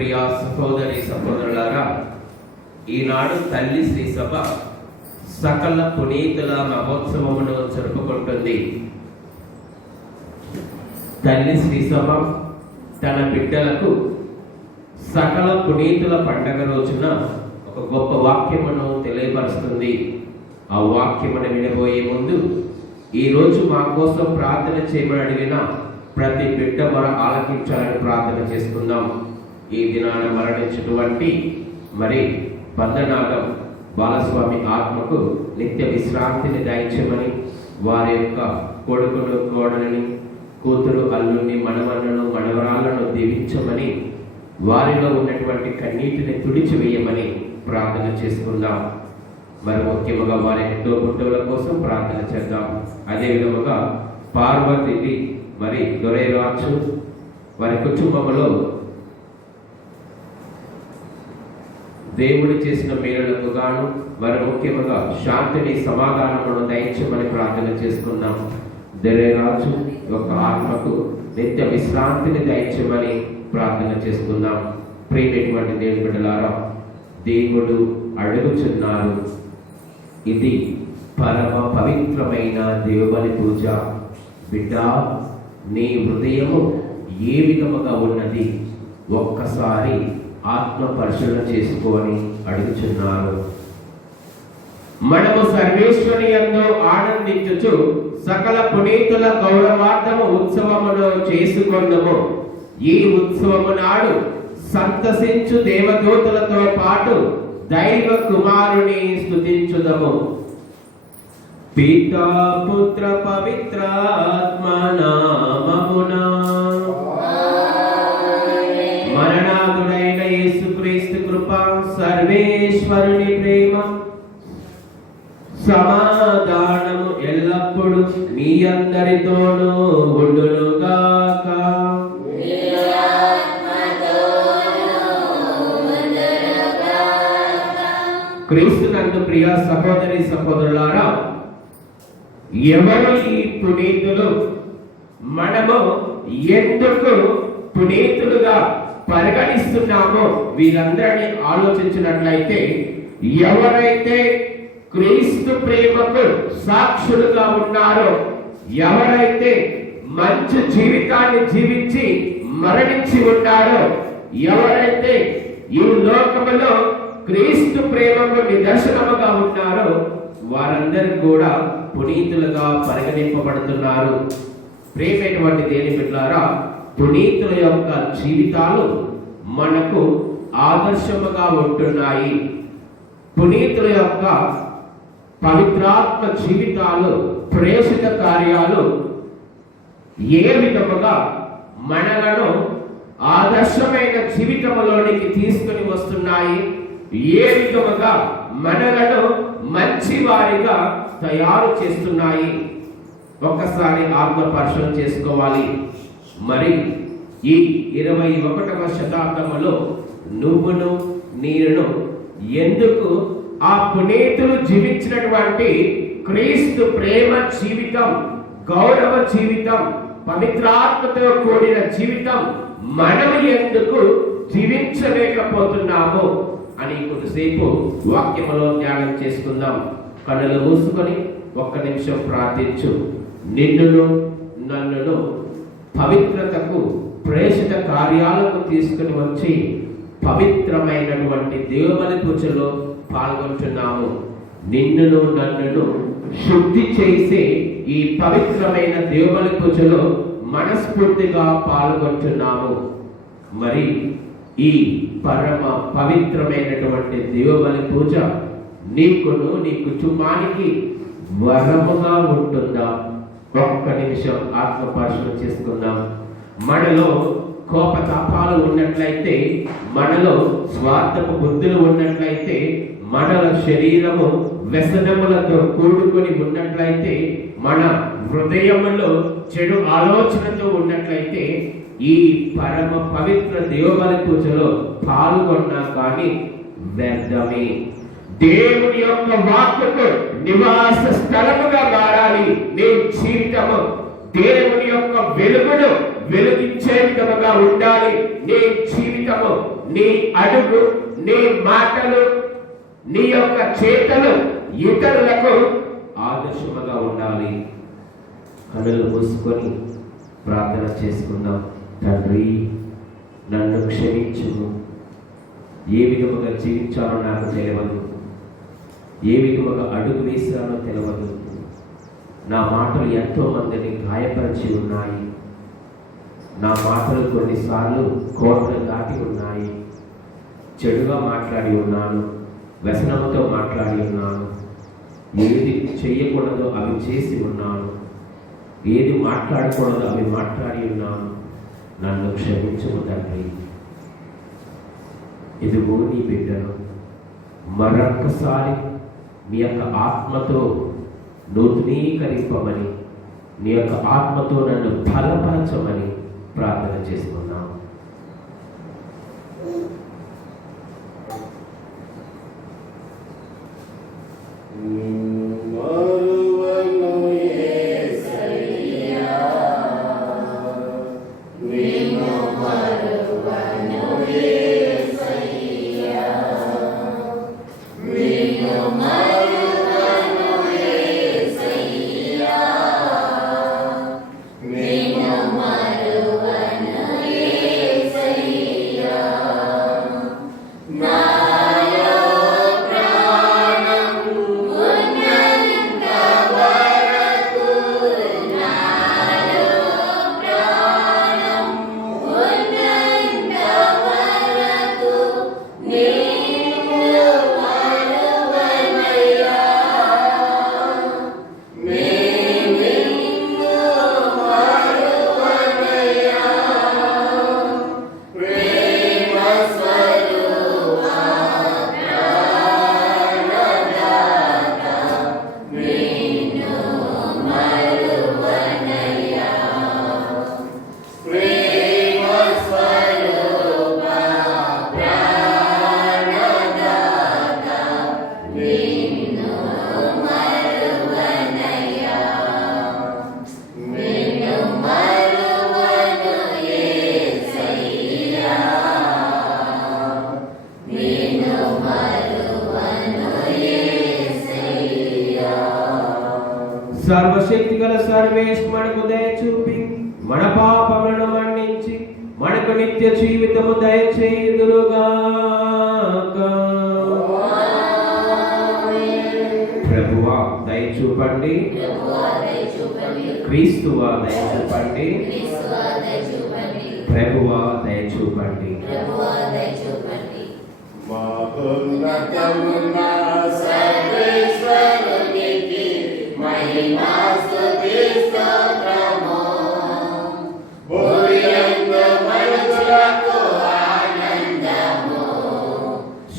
ప్రియ సహోదరి సహోదరులారా, ఈనాడు తల్లి శ్రీ సభ సకల పునీతుల మహోత్సవమును జరుపుకుంటుంది. తల్లి శ్రీ సభ తన బిడ్డలకు సకల పునీతుల పండగ రోజున ఒక గొప్ప వాక్యమును తెలియపరుస్తుంది. ఆ వాక్యమును వినబోయే ముందు ఈరోజు మా కోసం ప్రార్థన చేయమని అడిగిన ప్రతి బిడ్డ మొర ఆలకించాలని ప్రార్థన చేసుకుందాం. ఈ దినాన మరణించినటువంటి బంధనాగం బాలస్వామి ఆత్మకు నిత్య విశ్రాంతిని దయచేయమని, వారి యొక్క కొడుకును కోడలని, కూతురు అల్లుని, మనవలను మనవరాలను దీవించమని, వారిలో ఉన్నటువంటి కన్నీటిని తుడిచివేయమని ప్రార్థన చేసుకుందాం. ముఖ్యముగా వారి తోబుట్టువుల కోసం ప్రార్థన చేద్దాం. అదే విధముగా పార్వతిని దొరైరాజు వారి కుటుంబంలో దేవుడు చేసిన మేలులకు గాను ముఖ్యముగా శాంతిని సమాధానమును దయచేయమని ప్రార్థన చేసుకుందాం. దొరైరాజు యొక్క ఆత్మకు నిత్య విశ్రాంతిని దయచేయమని ప్రార్థన చేసుకుందాం. ప్రియమైనటువంటి దేవుని బిడ్డలారా, దేవుడు అడుగుచున్నారు, ఇది పరమ పవిత్రమైన దేవుని పూజ. బిడ్డ, నీ హృదయము ఏ విధముగా ఉన్నది ఒక్కసారి ఆత్మ పరిశీలన చేసుకొని అడుగుచున్నారు. మనము సర్వేశ్వరి యందు ఆనందించుచు సకల పునీతుల గౌరవార్థము ఉత్సవమును చేసుకొందుము. ఈ ఉత్సవము నాడు సంతసించు దేవదూతలతో పాటు దైవ కుమారుని స్తుతించుదము. పితా పుత్ర పవిత్రాత్మ నామమున. మరణాదుడైన యేసుక్రీస్తు కృప, సర్వేశ్వరుని ప్రేమ, సమాధానము ఎల్లప్పుడూ మీ అందరితోనూ ఉండునుగాక. క్రీస్తునందు ప్రియ సహోదరి సహోదరులారా, ఎవరు ఈ పునీతులు? మనము ఎందుకు పునీతులుగా పరిగణిస్తున్నామో వీరందరినీ ఆలోచించినట్లయితే, ఎవరైతే క్రీస్తు ప్రేమకు సాక్షులుగా ఉన్నారో, ఎవరైతే మంచి జీవితాన్ని జీవించి మరణించి ఉన్నారో, ఎవరైతే ఈ లోకములో క్రీస్తు ప్రేమకు నిదర్శనముగా ఉన్నారో, వారందరూ కూడా పునీతులుగా పరిగణింపబడుతున్నారు. ప్రియమైనటువంటి దేవుని బిడ్డలారా, పునీతుల యొక్క జీవితాలు మనకు ఆదర్శముగా ఉంటున్నాయి. పునీతుల యొక్క పవిత్రాత్మ జీవితాలు, ప్రేషిత కార్యాలు ఏ విధముగా మనలను ఆదర్శమైన జీవితంలోనికి తీసుకుని వస్తున్నాయి, ఏ విధముగా మనలను మంచి వారిగా తయారు చేస్తున్నాయి, ఒక్కసారి ఆత్మ పరిశీలన చేసుకోవాలి. ఈ 21వ శతాబ్దములో నువ్వును నీరును ఎందుకు ఆ పునీతులు జీవించినటువంటి క్రీస్తు ప్రేమ జీవితం, గౌరవ జీవితం, పవిత్రాత్మతో కూడిన జీవితం మనం ఎందుకు జీవించలేకపోతున్నాము అని కొద్దిసేపు వాక్యములో ధ్యానం చేసుకుందాం. కన్నులు మూసుకొని ఒక్క నిమిషం ప్రార్థించు. నిన్నును నన్నును పవిత్రతకు, ప్రేషిత కార్యాలకు తీసుకుని వచ్చి పవిత్రమైనటువంటి దేవుని పూజలో పాల్గొంటున్నాము. నిన్నును నన్నును శుద్ధి చేసే ఈ పవిత్రమైన దేవుని పూజలో మనస్ఫూర్తిగా పాల్గొంటున్నాము. ఈ పరమ పవిత్రమైనటువంటి దేవుని పూజ నీకును నీ కుటుంబానికి వరముగా ఉంటుందా? ఒక్క నిమిషం ఆత్మ పరిశీలన చేసుకుందాం. మనలో కోపతాపాలు ఉన్నట్లయితే, మనలో స్వార్థపు బుద్ధులు ఉన్నట్లయితే, మనల శరీరము వ్యసనములతో కూడుకొని ఉన్నట్లయితే, మన హృదయములో చెడు ఆలోచనతో ఉన్నట్లయితే, ఈ పరమ పవిత్ర దేవుని పూజలో పాల్గొన్నా కానీ వ్యర్థమే. దేవుని యొక్క వాక్కుకు నివాస స్థలముగా మారాలి నీ జీవితము. దేవుని యొక్క వెలుగును వెలిగించే విధముగా ఉండాలి. నీ జీవితము, నీ అడుగు, నీ మాటలు, నీ యొక్క చేతలు ఇతరులకు ఆదర్శముగా ఉండాలి. కనులు మూసుకొని ప్రార్థన చేసుకుందాం. తండ్రి, నన్ను క్షమించుము. ఏ విధముగా జీవించాలో నాకు తెలియదు, ఏ విధముగా అడుగు వేసానో తెలియదు. నా మాటలు ఎంతో మందిని గాయపరిచి ఉన్నాయి. నా మాటలు కొన్నిసార్లు కోటలు దాటి ఉన్నాయి. చెడుగా మాట్లాడి ఉన్నాను, వ్యసనంతో మాట్లాడి ఉన్నాను. ఏది చెయ్యకూడదో అవి చేసి ఉన్నాను, ఏది మాట్లాడకూడదో అవి మాట్లాడి ఉన్నాను. నన్ను క్షమించుము తండ్రి. ఇదిగో నీ బిడ్డను మరొక్కసారి మీ యొక్క ఆత్మతో నూతనీకరింపమని, నీ యొక్క ఆత్మతో నన్ను బలపరచమని ప్రార్థన చేసుకున్నాం. సర్వశక్తి గల సర్వేశ్వరునికి దయ చూపి మన పాపములను మన్నించి మనకు నిత్య జీవితము దయచేయుదురుగాక. ప్రభువా దయ చూపండి, క్రీస్తువా దయ చూపండి, ప్రభువా దయ చూపండి. మహిమా స్తుతి స్తోత్రము భూయందు మనుషులకు ఆనందము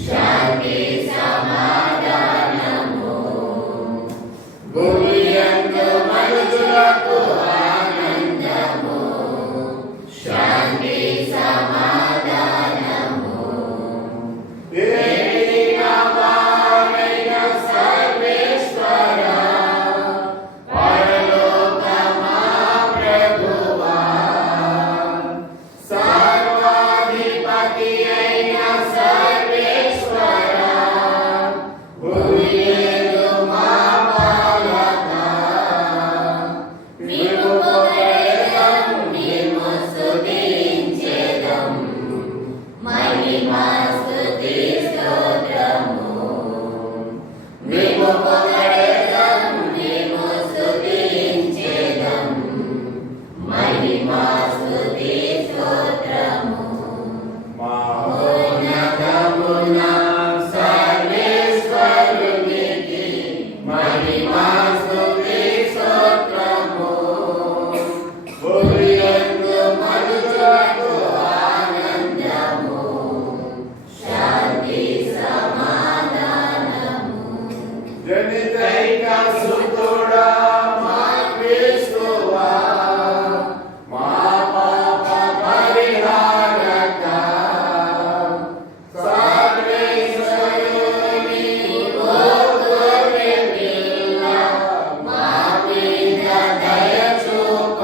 శాంతి సమాధానము భూయందు మనుషులకు ఆనందము శాంతి సమాధానము దయ చూప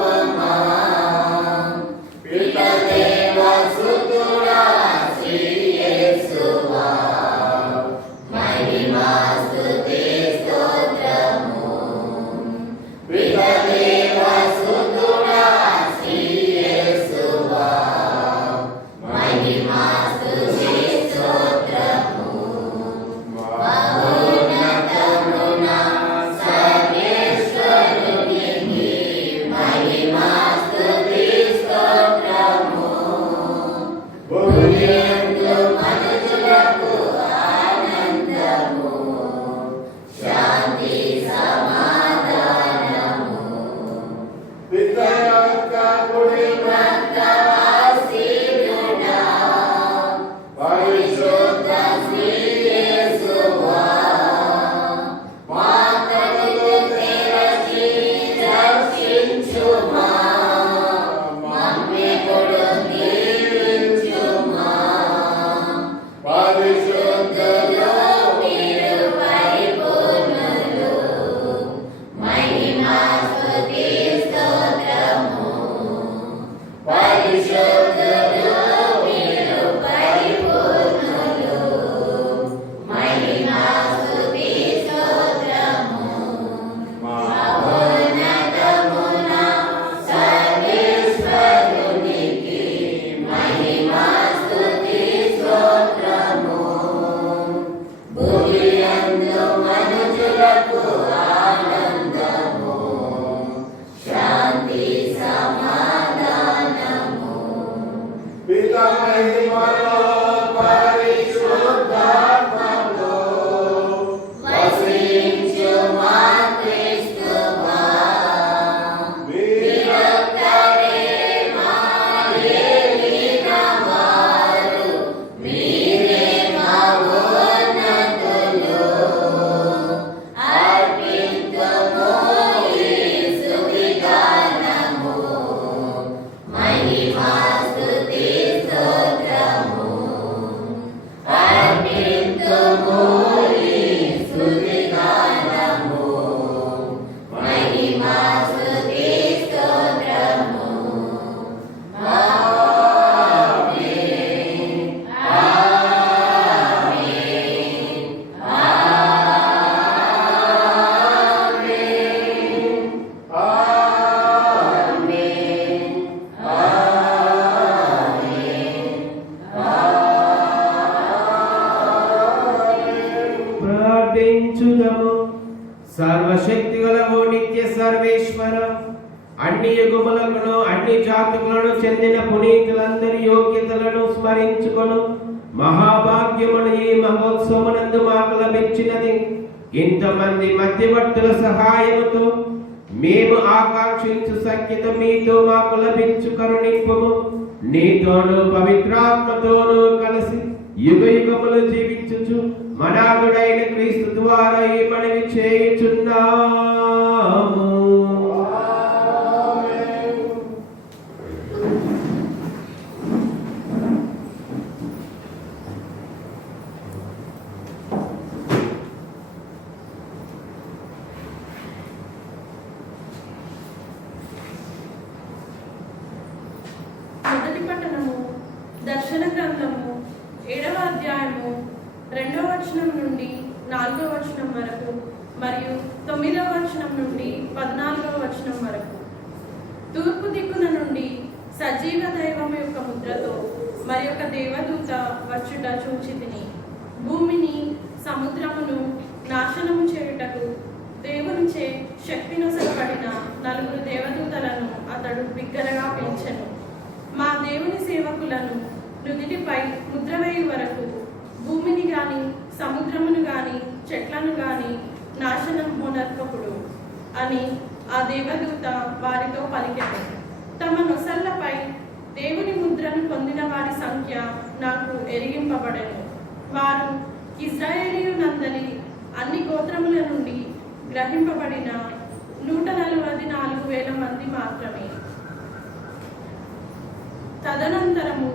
స్తోత్రము. సర్వశక్తి గల ఓ నిత్య సర్వేశ్వర, అన్ని యుగములను అన్ని జాతులను చెందిన పునీతులందరి యోగ్యతలను స్మరించుకొను మహాభాగ్యమును ఈ మహోత్సవమునందు మాకు లభించినది. ఇంతమంది మధ్యవర్తుల సహాయముతో మేము ఆకాంక్షించు సఖ్యత మీతో మాకు లభించు కరుణింపుము. నీతోనూ పవిత్రాత్మతోనూ కలిసి యుగ యుగములు జీవించుచు మనాథుడైన క్రీస్తు ద్వారా ఈ మనవి చేయుచున్నాము. మొదటి పట్టణము దర్శన గ్రంథము 7వ అధ్యాయము 2వ వచనం నుండి 4వ వచనం వరకు మరియు 9వ వచనం నుండి 14వ వచనం వరకు. తూర్పు దిక్కున నుండి సజీవ దైవం యొక్క ముద్రతో మరి ఒక దేవదూత వచ్చుట చూచితిని. భూమిని సముద్రమును నాశనము చేయుటకు దేవునిచే శక్తినొసగబడిన 4 దేవదూతలను అతడు బిగ్గరగా పిలిచెను. మా దేవుని సేవకులను నుదిటిపై ముద్ర వేయు వరకు భూమిని గాని సముద్రమును గాని చెట్లను గాని నాశనం మొనర్పకుడు అని ఆ దేవదూత వారితో పలికెను. తమ నొసళ్లపై దేవుని ముద్రను పొందిన వారి సంఖ్య నాకు ఎరిగింపబడెను. వారు ఇశ్రాయేలీయునందలి అన్ని గోత్రముల నుండి గ్రహింపబడిన 144,000 మంది మాత్రమే. తదనంతరము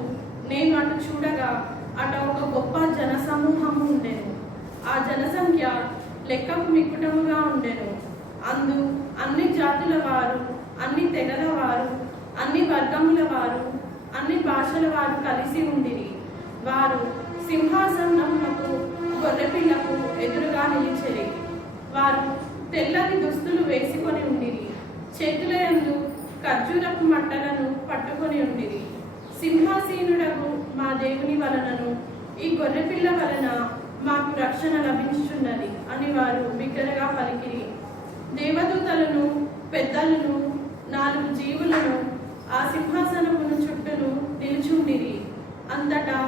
నేను అటు చూడగా అటు ఒక గొప్ప జనసమూహము ఉండెను. ఆ జనసంఖ్య లెక్కకు మిక్కుటముగా ఉండెను. అందు అన్ని జాతుల వారు, అన్ని తెగల వారు, అన్ని వర్గముల వారు, అన్ని భాషల వారు కలిసి ఉండిరి. వారు సింహాసనములకు గొర్రెపిల్లకు ఎదురుగా నిలిచెరి. వారు తెల్లని దుస్తులు వేసుకొని ఉండిరి. చేతులయందు ఖర్జూరపు మట్టలను పట్టుకొని ఉండిరి. సింహాసీనుడకు మా దేవుని వలనను ఈ గొర్రెపిల్ల వలన మాకు రక్షణ లభించుచున్నది అని వారు బిగ్గరగా పలికిరి. దేవదూతలను, పెద్దలను, 4 జీవులను ఆ సింహాసనమును చుట్టూను నిలుచుండిరి. అంతటా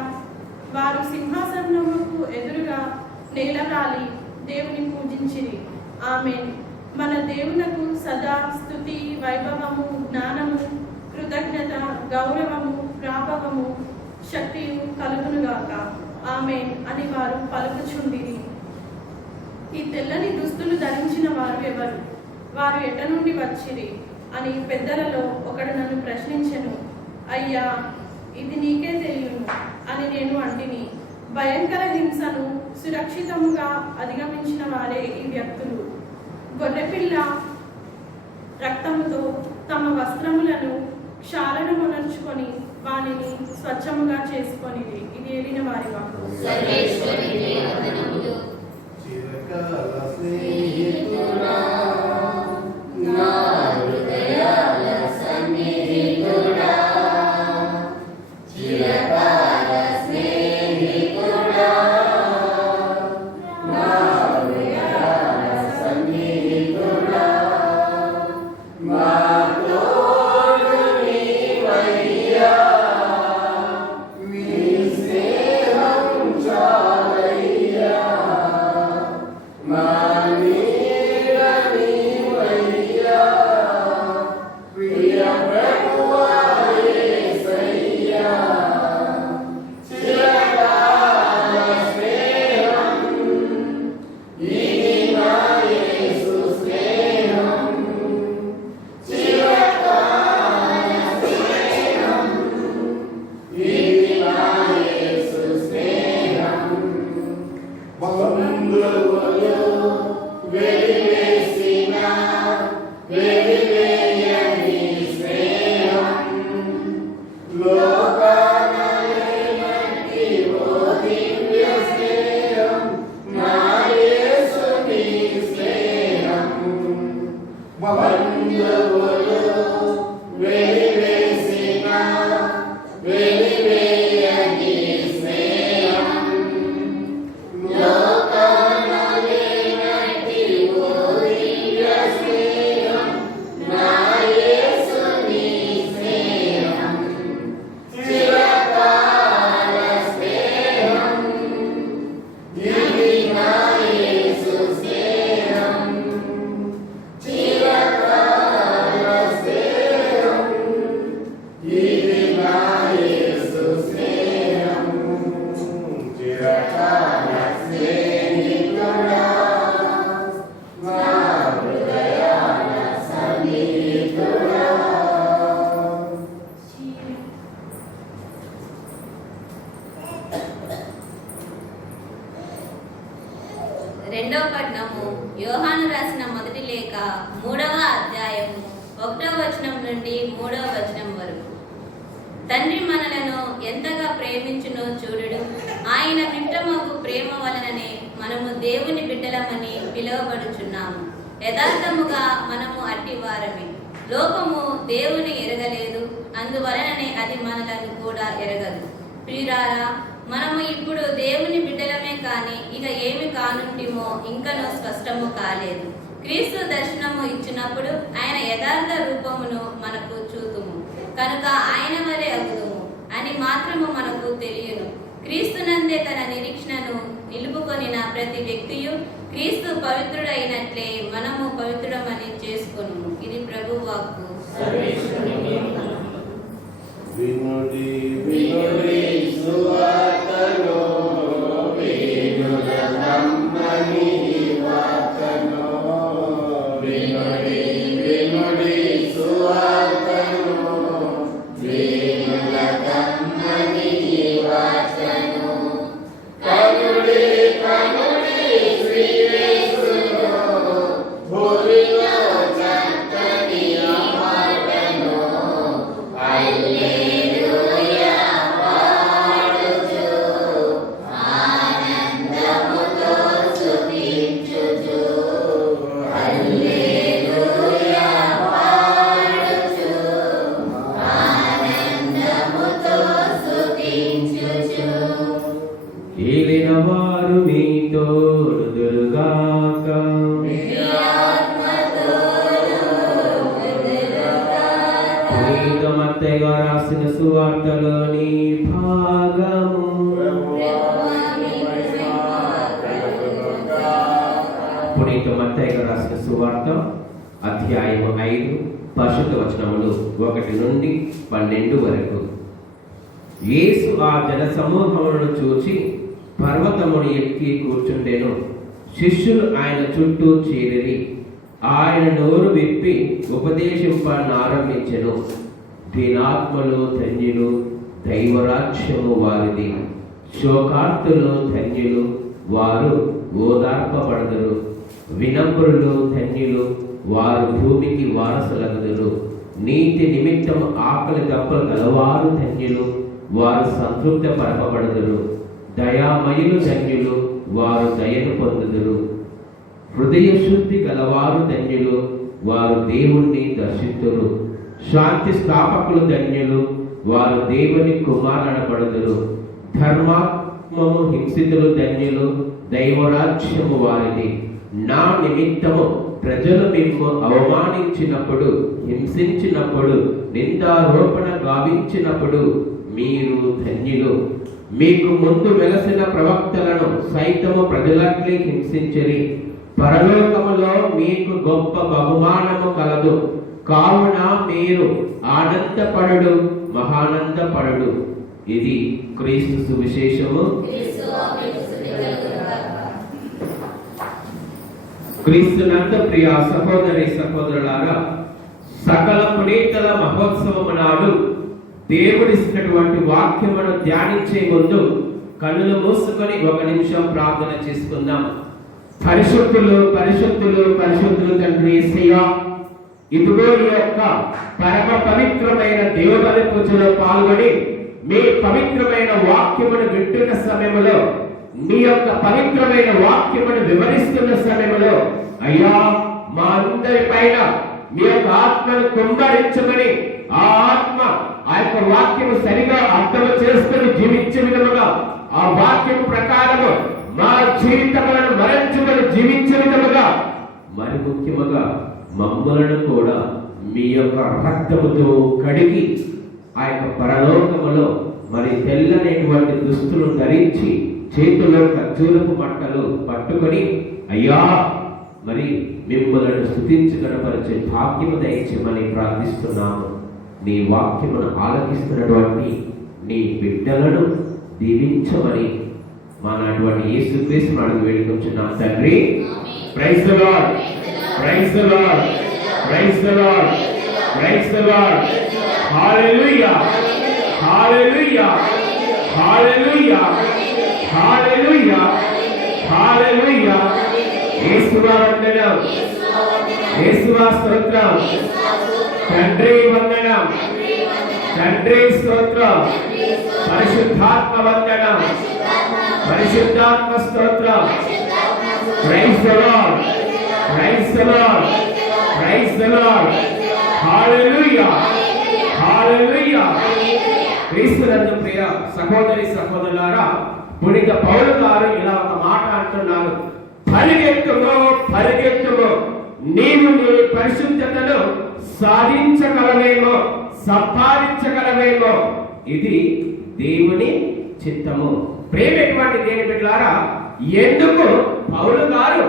వారు సింహాసనముకు ఎదురుగా నేలరాలి దేవుని పూజించిరి. ఆమేన్. మన దేవునకు సదా స్తుతి, వైభవము, జ్ఞానము, కృతజ్ఞత, గౌరవము, ప్రాభవము, శక్తియు కలుగునుగాక. ఆమేన్ అని వారు పలుకుచుండిరి. ఈ తెల్లని దుస్తులు ధరించిన వారు ఎవరు? వారు ఎట నుండి వచ్చిరి అని పెద్దలలో ఒకడు నన్ను ప్రశ్నించెను. అయ్యా, ఇది నీకే తెలియను అని నేను అంటిని. భయంకర హింసను సురక్షితముగా అధిగమించిన వారే ఈ వ్యక్తులు. గొర్రెపిల్ల రక్తముతో తమ వస్త్రములను క్షాళనమునర్చుకొని వానిని స్వచ్ఛముగా చేసుకొనిది. ఇది ఏలిన వారి వాక్కు. గ్రంథము యోహాను రాసిన మొదటి లేఖ 3వ అధ్యాయము 1వ వచనం నుండి 3వ వచనం వరకు. తండ్రి మనలను ఎంతగా ప్రేమించునో చూడుడు, ఆయన మిట్టమగు ప్రేమ వలననే మనము దేవుని బిడ్డలమని పిలువబడుచున్నాము. యథార్థముగా మనము అట్టివారమే. లోకము దేవుని ఎరగలేదు, అందువలననే అది మనలను కూడా ఎరగదు. ప్రియులారా, మనము ఇప్పుడు దేవుని బిడ్డలమే కాని ఇక ఏమి కానుంటిమో ఇంకనూ స్పష్టము కాలేదు. క్రీస్తు దర్శనము ఇచ్చినప్పుడు ఆయన యథార్థ రూపమును మనకు చూతుము, కనుక ఆయన వలె అగుదుము అని మాత్రము మనకు తెలియను. క్రీస్తునందే తన నిరీక్షణను నిలుపుకొనిన ప్రతి వ్యక్తియు క్రీస్తు పవిత్రుడైనట్లే మనము పవిత్రుడమని చేసుకొను. ఇది ప్రభు వాక్కు. వినుడి వినుడి సువార్తను, వీనుల నమ్మని వార్తను. వినుడి వినుడి సువార్తను, వీనుల నమ్మని వార్తను. కనుడి కనుడి శ్రీ యేసును, భూమిలో చక్కని మాటను. హల్లెలూయా పాడుచు, ఆనందముతో స్తుతించుచు. హల్లెలూయా పాడుచు, ఆనందముతో స్తుతించుచు. ఏలిన వారు మీతో నుదురుగాక. నీ ఆత్మతోను ఎదురుగాక. పునీత మత్తయి గారు రాసిన సువార్తలోని భాగము. పునీత మత్తయి గారు రాసిన సువార్త అధ్యాయము 5 పరిశుద్ధ వచనములు 1 నుండి 12 వరకు. యేసు ఆ జన సమూహములను చూచి పర్వతమును ఎక్కి కూర్చుండెను. శిష్యులు ఆయన చుట్టూ చేరిరి. ఆయన నోరు విప్పి ఉపదేశింపనారంభించెను. దీనాత్మలు ధన్యులు, దైవరాజ్యము వారిది. శోకార్తులు ధన్యులు, వారు ఓదార్పబడదురు. వినమ్రులు ధన్యులు, వారు భూమికి వారసులగుదురు. నీతి నిమిత్తం ఆకలి దప్పలు గలవారు ధన్యులు, వారు సంతృప్తి పరపబడుదురు. దయామయులు ధన్యులు, వారు దయను పొందుదురు. హృదయ శుద్ధి గలవారు ధన్యులు, వారు దేవుణ్ణి దర్శింతురు. శాంతి స్థాపకులు ధన్యులు, వారు దేవుని కుమారులనబడుదురు. ధర్మాత్మము హింసితులు ధన్యులు, దైవరాజ్యము వారిది. నా నిమిత్తము ప్రజలు మిమ్ము అవమానించినప్పుడు, హింసించినప్పుడు, నిందారోపణ గావించినప్పుడు మీరు ధన్యులు. మీకు ముందు వెలసిన ప్రవక్తలను సైతము ప్రజలట్లే హింసించిరి. పరలోకములో మీకు గొప్ప బహుమానము కలదు. కావున మీరు ఆనందపడుడు, మహానందపడుడు. ఇది క్రీస్తు సువిశేషము. క్రీస్తునందు ప్రియ సహోదరి సహోదరులారా, సకల పునీతుల మహోత్సవము నాడు దేవుడిచ్చినటువంటి వాక్యమును ధ్యానించే ముందు కన్నులు మూసుకొని 1 నిమిషం ప్రార్థన చేసుకుందాం. పరిశుద్ధులు పరిశుద్ధులు పరిశుద్ధులు తండ్రి యేసయ్యా, ఇదిగో ఈ యొక్క పరమ పవిత్రమైన దేవుని పూజలో పాల్గొని మీ పవిత్రమైన వాక్యమును వింటున్న సమయంలో, మీ యొక్క పవిత్రమైన వాక్యమును వివరిస్తున్న సమయంలో అయ్యా, మా అందరి పైన మీ యొక్క ఆత్మను కుమ్మరించమని, ఆ ఆత్మ ఆ యొక్క వాక్యము సరిగా అర్థం చేసుకుని జీవించే విధముగా, ఆ వాక్యం ప్రకారము మా జీవితములను మరించుకొని జీవించే విధముగా, మరి ముఖ్యముగా మమ్మలను కూడా మీ యొక్క రక్తముతో కడిగి ఆ యొక్క పరలోకములో మరి తెల్లనేటువంటి దుస్తులు ధరించి చేతుల్లో ఖర్జూరపు మంటలు పట్టుకొని అయ్యా మరి మిమ్మల్ని స్తుతించి గణపరిచే భాగ్యము దయచేయమని ప్రార్థిస్తున్నాము. నీ వాక్యమును ఆలకిస్తున్నటువంటి నీ బిడ్డలను దీవించమని మానటువంటి యేసుక్రీస్తును అడుగు వేడుకుంటున్నాం తండ్రి. Praise the lord, praise the lord, praise the lord, praise the lord. Hallelujah, hallelujah, hallelujah, hallelujah, hallelujah. యేసువా వందనం, యేసువా స్తోత్రం, తండ్రి వందనం, తండ్రి స్తోత్రం, పరిశుద్ధాత్మ వందనం, పరిశుద్ధాత్మ స్తోత్రం. Praise the lord, praise the lord, praise the lord. Hallelujah, hallelujah. క్రీస్తునందు ప్రియ సహోదరి సహోదరులారా, పునీత పౌలు గారు ఇలా ఒక మాట అంటున్నారు: పరిగెత్తుము, పరిగెత్తుము, నీవు నీ పరిశుద్ధతను సాధించగలవేమో, సంపాదించగలవేమో, ఇది దేవుని చిత్తము. ప్రేమటువంటి దేని బిడ్డలారా, ఎందుకు పౌలు గారు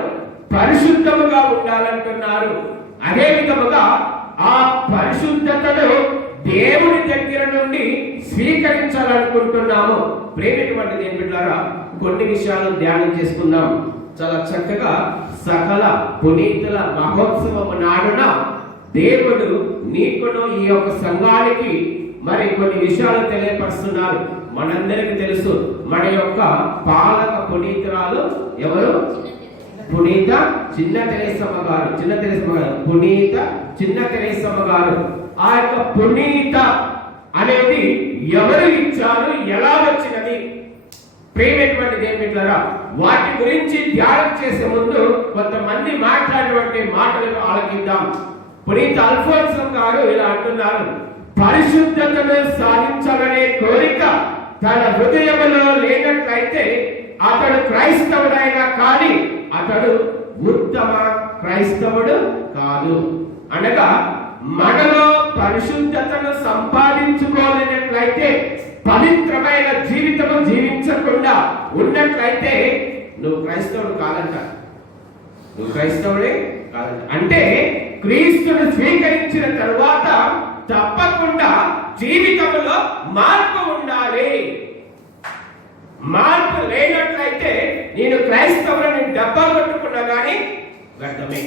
పరిశుద్ధముగా ఉండాలంటున్నారు? అదే విధముగా ఆ పరిశుద్ధతను దేవుని దగ్గర నుండి స్వీకరించాలనుకుంటున్నాము. ప్రేమటువంటి దేని బిడ్డలారా, కొన్ని విషయాలు ధ్యానం చేసుకుందాం. చాలా చక్కగా సకల పునీతుల మహోత్సవం నాడున దేవుడు నీకును ఈ యొక్క సంఘానికి మరి కొన్ని విషయాలు తెలియపరుస్తున్నారు. మనందరికీ తెలుసు, మన యొక్క పాలక పునీతురాలు ఎవరు? పునీత చిన్న తెరేసమ్మ గారు. చిన్న తెరేసమ్మ గారు, పునీత చిన్న తెరేసమ్మ గారు. ఆ యొక్క పునీత అనేది ఎవరు ఇచ్చారు, ఎలా వచ్చినది? ప్రేమటువంటి దేవులారా, వాటి గురించి ధ్యానం చేసే ముందు కొంతమంది మాట్లాడినటువంటి మాటలను ఆలకిద్దాం. పునీత అల్ఫోన్సో గారు ఇలా అంటున్నారు: పరిశుద్ధతను సాధించాలనే కోరిక తన హృదయంలో లేనట్లయితే అతడు క్రైస్తవుడైనా కానీ అతడు ఉత్తమ క్రైస్తవుడు కాదు. అనగా మనలో పరిశుద్ధతను సంపాదించుకోలేనట్లయితే, పవిత్రమైన జీవితము జీవించకుండా ఉన్నట్లయితే నువ్వు క్రైస్తవుడు కాదంట. నువ్వు క్రైస్తవుడే కాదంట. అంటే క్రీస్తును స్వీకరించిన తరువాత తప్పకుండా జీవితంలో మార్పు ఉండాలి. మార్పు లేనట్లయితే నేను క్రైస్తవులని డబ్బా కొట్టుకున్నా కానీ వ్యర్థమే.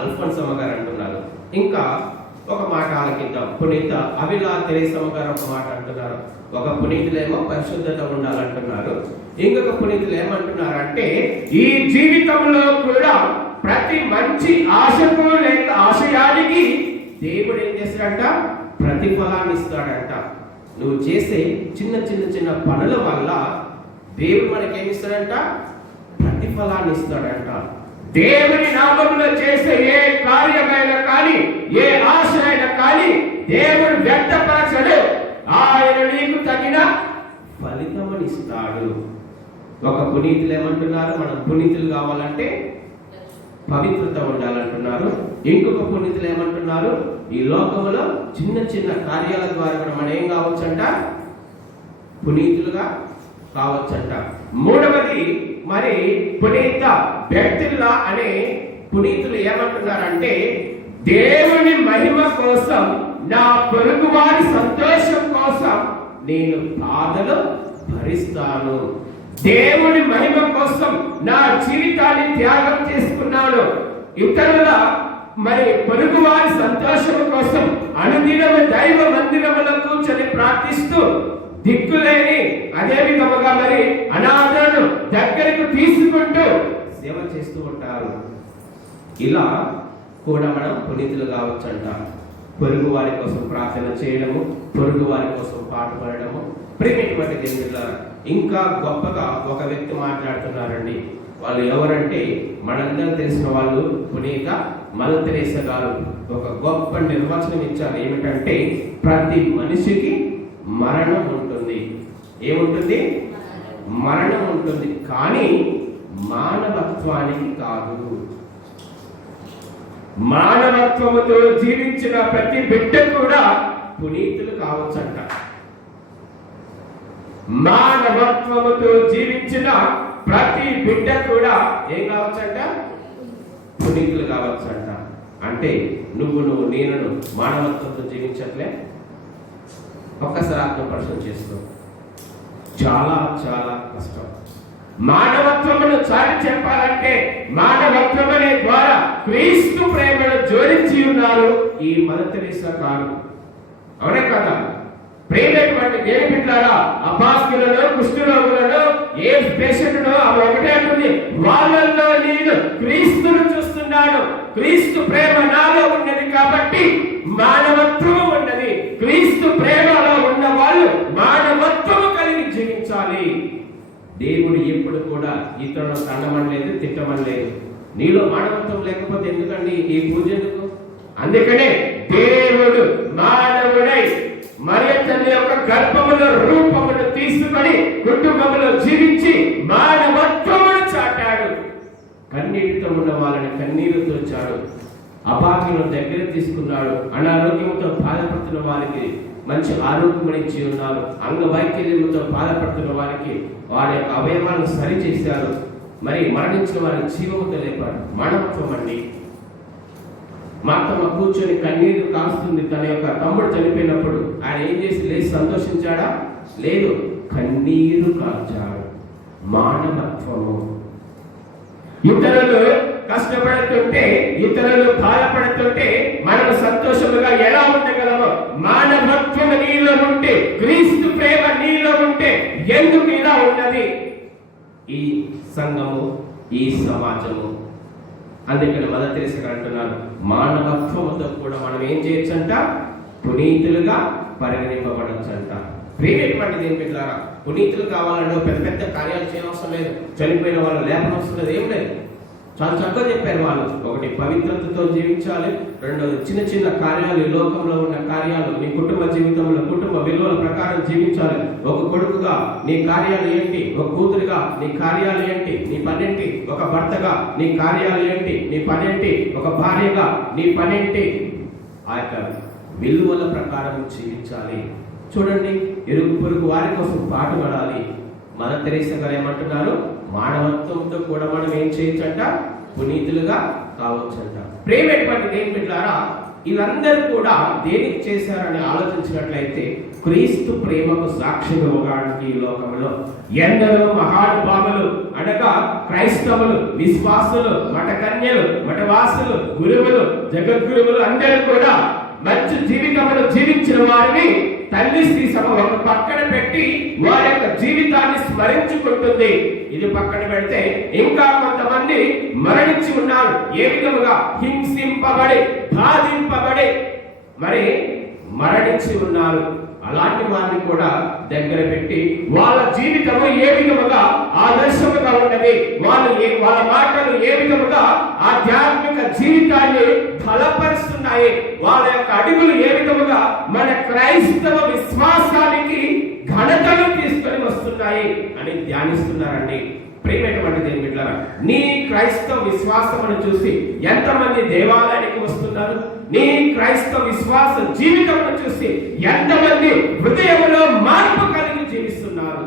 అల్ఫోన్సమ్మ గారు అంటున్నారు. ఇంకా ఒక మాట ఆలకిద్దాం. పునీత అవిలా తెరేసమ్మ గారు ఒక మాట అంటున్నారు. ఒక పునీతులేమో పరిశుద్ధత ఉండాలంటున్నారు, ఇంకొక పునీతులు ఏమంటున్నారంటే ఈ జీవితంలో కూడా ప్రతి మంచి ఆశకు లేక ఆశయానికి దేవుడు ఏం చేస్తాడంట? ప్రతిఫలాన్ని ఇస్తాడంట. నువ్వు చేసే చిన్న చిన్న చిన్న పనుల వల్ల దేవుడు మనకేమిస్తాడంట? ప్రతిఫలాన్ని ఇస్తాడంట. దేవుని నామములో చేసే ఏ కార్యమైనా కానీ, ఏ ఆశ అయినా కానీ దేవుడు వ్యక్తపరచడు. ఆయన నీకు తగిన ఫలితముని ఇస్తాడు. ఒక పునీతులు ఏమంటున్నారు? మనం పునీతులు కావాలంటే పవిత్రత ఉండాలంటున్నారు. ఇంకొక పునీతులు ఏమంటున్నారు? ఈ లోకములో చిన్న చిన్న కార్యాల ద్వారా కూడా మనం ఏం కావచ్చంట? పునీతులుగా కావచ్చంట. మూడవది, మరి పునీత బెర్తిల్లా అనే పునీతులు ఏమంటున్నారంటే దేవుని మహిమ కోసం, నా పొరుగు వారి సంతోషం కోసం నేను బాధలు భరిస్తాను. దేవుని మహిమ కోసం నా జీవితాన్ని త్యాగం చేసుకున్నాను. ఇతరుల మరి పొరుగు వారి సంతోషం కోసం అనుదినము దైవ మందిరములో కూర్చొని ప్రార్థిస్తూ దిక్కులేని అదే విధముగా మరి అనాథలను దగ్గరకు తీసుకుంటూ సేవ చేస్తూ ఉంటారు. ఇలా కూడా మనం పునీతులు కావచ్చంట. పొరుగు వారి కోసం ప్రార్థన చేయడము, పొరుగు వారి కోసం పాట పాడడము. ప్రేమటువంటి దేవుళ్ళారా, ఇంకా గొప్పగా ఒక వ్యక్తి మాట్లాడుతున్నారండి. వాళ్ళు ఎవరంటే మనందరం తెలిసిన వాళ్ళు పునీత మదర్ తెరేసా గారు. ఒక గొప్ప నిర్వచనం ఇచ్చారు. ఏమిటంటే ప్రతి మనిషికి మరణం ఉంటుంది. ఏముంటుంది? మరణం ఉంటుంది, కానీ మానవత్వానికి కాదు. మానవత్వముతో జీవించిన ప్రతి బిడ్డ కూడా పునీతులు కావచ్చంట. మానవత్వముతో జీవించిన ప్రతి బిడ్డ కూడా ఏం కావచ్చంట? పునీతులు కావచ్చంట. అంటే నువ్వు నేను మానవత్వంతో జీవించట్లే? ఒక్కసారి ఆత్మపరిశీలన చేసుకో. చాలా చాలా కష్టం. మానవత్వమును చాటి చెప్పాలంటే మానవత్వం అనే ద్వారా క్రీస్తు ప్రేమను జోడించి ఉన్నారు ఈ మదర్ తెరేసా గారు. అవునే కదా? ప్రేమైనటువంటి దేని బిడ్డలారా, అపాస్యులను, కుష్ఠరోగులను, ఏ పేషెంట్ను అవి ఒకటే అంటుంది, వాళ్ళల్లో నేను క్రీస్తును చూస్తున్నాను. క్రీస్తు ప్రేమ నాలో ఉన్నది కాబట్టి మానవత్వము ఉన్నది. క్రీస్తు ప్రేమలో ఉన్న వాళ్ళు మానవత్వము కలిగి జీవించాలి. దేవుడు ఎప్పుడు కూడా ఇతరులను తండమనలేదు, తిట్టమనలేదు. నీలో మానవత్వం లేకపోతే ఎందుకండి ఈ పూజ ఎందుకు? అందుకనే దేవుడు మానవుడై మరియ తల్లి యొక్క గర్భములో రూపమును తీసుకొని కుటుంబములో జీవించి మానవత్వమును చాటాడు. కన్నీటితో ఉన్న వాళ్ళని కన్నీరు తోచాడు. అభాగ్యులను దగ్గర తీసుకున్నాడు. అనారోగ్యంతో బాధపడుతున్న వారికి మంచి ఆరోగ్యమిచ్చి ఉన్నారు. అంగవైకల్యంతో బాధపడుతున్న వారికి వారి యొక్క అవయవాలను సరిచేశారు. మరి మరణించిన వారిని జీవముతో లేపాడు. మానవత్వం అండి. మా అత్తమ్మ కూర్చొని కన్నీరు కాస్తుంది. తన యొక్క తమ్ముడు చనిపోయినప్పుడు ఆయన ఏం చేసి లేచి సంతోషించాడా? లేదు, కన్నీరు కార్చాడు. మానవత్వము. ఇతరులు కష్టపడుతుంటే, ఇతరులు బాధపడుతుంటే మనం సంతోషముగా ఎలా ఉండగలమో, మానవత్వం నీలో ఉంటే, క్రీస్తు ప్రేమ నీలో ఉంటే ఎందుకు ఇలా ఉన్నది ఈ సంఘము, ఈ సమాజము? అందుకని మదర్ తెరేసా అంటున్నారు, మానవత్వముతో కూడా మనం ఏం చేయొచ్చంట? పునీతులుగా పరిగణింపబడొచ్చంట. ప్రేమటువంటిది ఏం పెట్టారా? పునీతులు కావాలంటే పెద్ద పెద్ద కార్యాలు చేయవసరం లేదు. చనిపోయిన వాళ్ళు లేపనవసరం లేదు, ఏం లేదు. చాలా చక్కగా చెప్పారు వాళ్ళు. ఒకటి, పవిత్రతతో జీవించాలి. రెండోది, చిన్న చిన్న కార్యాలు, ఈ లోకంలో ఉన్న కార్యాలు, నీ కుటుంబ జీవితంలో కుటుంబ విలువల ప్రకారం జీవించాలి. ఒక కొడుకుగా నీ కార్యాలు ఏంటి? ఒక కూతురుగా నీ కార్యాలు ఏంటి? నీ పనేంటి? ఒక భర్తగా నీ కార్యాలు ఏంటి? నీ పనేంటి? ఒక భార్యగా నీ పనేంటి? ఆ యొక్క విలువల ప్రకారం జీవించాలి. చూడండి, ఇరుగు పొరుగు వారి కోసం పాటుపడాలి. మదర్ తెరేసా గారు ఏమంటున్నారు? మానవత్వంతో కూడా మనం ఏం చేయొచ్చంట? పునీతులుగా కావచ్చంట. ప్రేమ ఎటువంటిది ఏం పెట్టారా? ఇదందరూ కూడా దేనికి చేశారని ఆలోచించినట్లయితే క్రీస్తు ప్రేమకు సాక్ష్యం ఇవ్వడానికి ఈ లోకంలో ఎందరో మహానుభావులు అనగా క్రైస్తవులు, విశ్వాసులు, మఠకన్యలు, మఠవాసులు, గురువులు, జగద్గురువులు అందరూ కూడా మంచి జీవితమును జీవించిన వారిని తల్లి శ్రీ సభ ఒక పక్కన పెట్టి వారి యొక్క జీవితాన్ని స్మరించుకుంటుంది. ఇది పక్కన పెడితే ఇంకా కొంతమంది మరణించి ఉన్నారు. ఏ విధముగా? హింసింపబడి, బాధింపబడి మరి మరణించి ఉన్నారు. అలాంటి వారిని కూడా దగ్గర పెట్టి వాళ్ళ జీవితము ఏ విధముగా ఆదర్శముగా ఉన్నది, వాళ్ళ మాటలు ఏ విధముగా ఆధ్యాత్మిక జీవితాన్ని బలపరుస్తున్నాయి, వాళ్ళ యొక్క అడుగులు ఏ విధముగా మన క్రైస్తవ విశ్వాసానికి ఘనతను తీసుకొని వస్తున్నాయి అని ధ్యానిస్తున్నారండి. ప్రియమైనటువంటిది ఏం బిడ్డలారా, నీ క్రైస్తవ విశ్వాసమును చూసి ఎంతమంది దేవాలయానికి వస్తున్నారు? నీ క్రైస్తవ విశ్వాస జీవితమును చూసి ఎంతమంది హృదయంలో మార్పు కలిగి జీవిస్తున్నారు?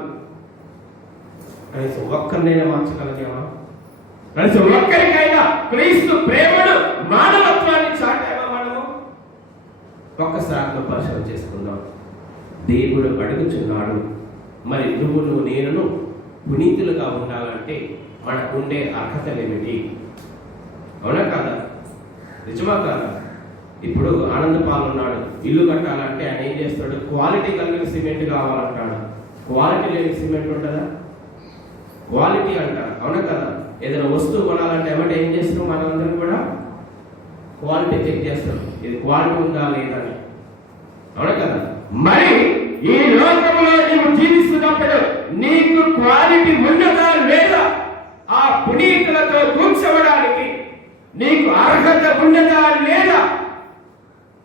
కనీసం ఒక్కరినైనా మార్చగలిగామా? కనీసం ఒక్కరికైనా క్రీస్తు ప్రేమను, మానవత్వాన్ని చాటామా మనము? ఒక్కసారి ఆత్మపరిశీలన చేసుకుందాం. దేవుడు అడుగుచున్నాడు, మరి నువ్వు నేను పునీతులుగా ఉండాలంటే మనకు ఉండే అర్హతలేమిటి? అవునా కాదా? నిజమా కాదా? ఇప్పుడు ఆనందపాలు ఉన్నాడు, ఇల్లు కట్టాలంటే ఆయన ఏం చేస్తాడు? క్వాలిటీ కలిగిన సిమెంట్ కావాలంటాడు. క్వాలిటీ లేని సిమెంట్ ఉంటుందా? క్వాలిటీ అంటారు, అవునా కదా? ఏదైనా వస్తువు కొనాలంటే ఏమంటే ఏం చేస్తున్నాం? మనందరం కూడా క్వాలిటీ చెక్ చేస్తాం, ఇది క్వాలిటీ ఉందా లేదా అని, అవునా కదా? మరి ఈ లోకంలో నీవు జీవిస్తున్నప్పుడు నీకు క్వాలిటీ ఉన్నదా లేదా? ఆ పునీతులతో కూర్చోవడానికి నీకు అర్హత ఉన్నదా లేదా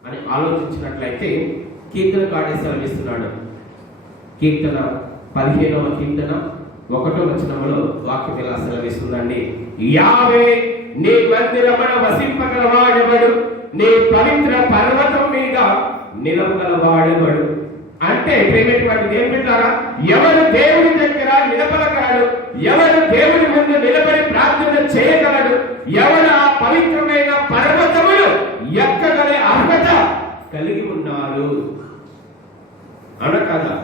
అని ఆలోచించినట్లయితే కీర్తనకారుడు సెలవిస్తున్నాడు. కీర్తన 15వ కీర్తన 1వ వచనంలో వాక్యం ఇలా సెలవిస్తుందండి. యావే నీ మందిరమున వసింపగలవాడెవడు? నీ పవిత్ర పర్వతం మీద నిలవగలవాడెవడు? అంటే ప్రేమటువంటిది ఏం పెట్టారా? ఎవరు దేవుడి దగ్గర నిలబడగలడు? ఎవరు దేవుడి ముందు నిలబడి ప్రార్థన చేయగలడు? ఎవరు ఆ పవిత్రమైన పర్వతములు ఎక్కగల అర్హత కలిగి ఉన్నారు? అనకదా?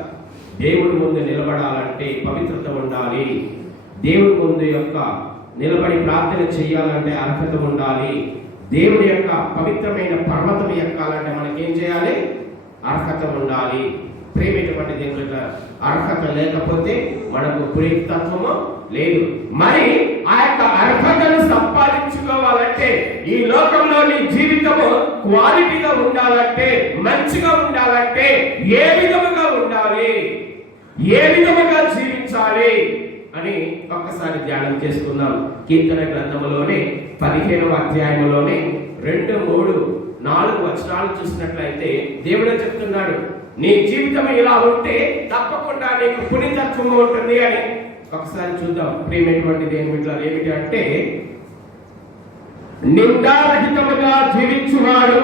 దేవుడి ముందు నిలబడాలంటే పవిత్రత ఉండాలి. దేవుడి ముందు యొక్క నిలబడి ప్రార్థన చేయాలంటే అర్హత ఉండాలి. దేవుడి యొక్క పవిత్రమైన పర్వతం ఎక్కాలంటే మనకేం చేయాలి? అర్హత ఉండాలి. ప్రేమైనటువంటి దేవుని అర్హత లేకపోతే మనకు పునీతత్వము లేదు. మరి ఆ యొక్క అర్హతను సంపాదించుకోవాలంటే, ఈ లోకంలో నీ జీవితము క్వాలిటీగా ఉండాలంటే, మంచిగా ఉండాలంటే ఏ విధముగా ఉండాలి, ఏ విధముగా జీవించాలి అని ఒక్కసారి ధ్యానం చేసుకుందాం. కీర్తన గ్రంథములోనే 15వ అధ్యాయంలోనే 2, 3, 4 వచనాలు చూసినట్లయితే దేవుడే చెప్తున్నాడు, నీ జీవితం ఇలా ఉంటే తప్పకుండా నీకు పునీతత్వం ఉంటుంది అని. ఒకసారి చూద్దాం. ప్రియమైనటువంటి దేవుని ఏమిటి అంటే, నిందారహితముగా జీవించువాడు,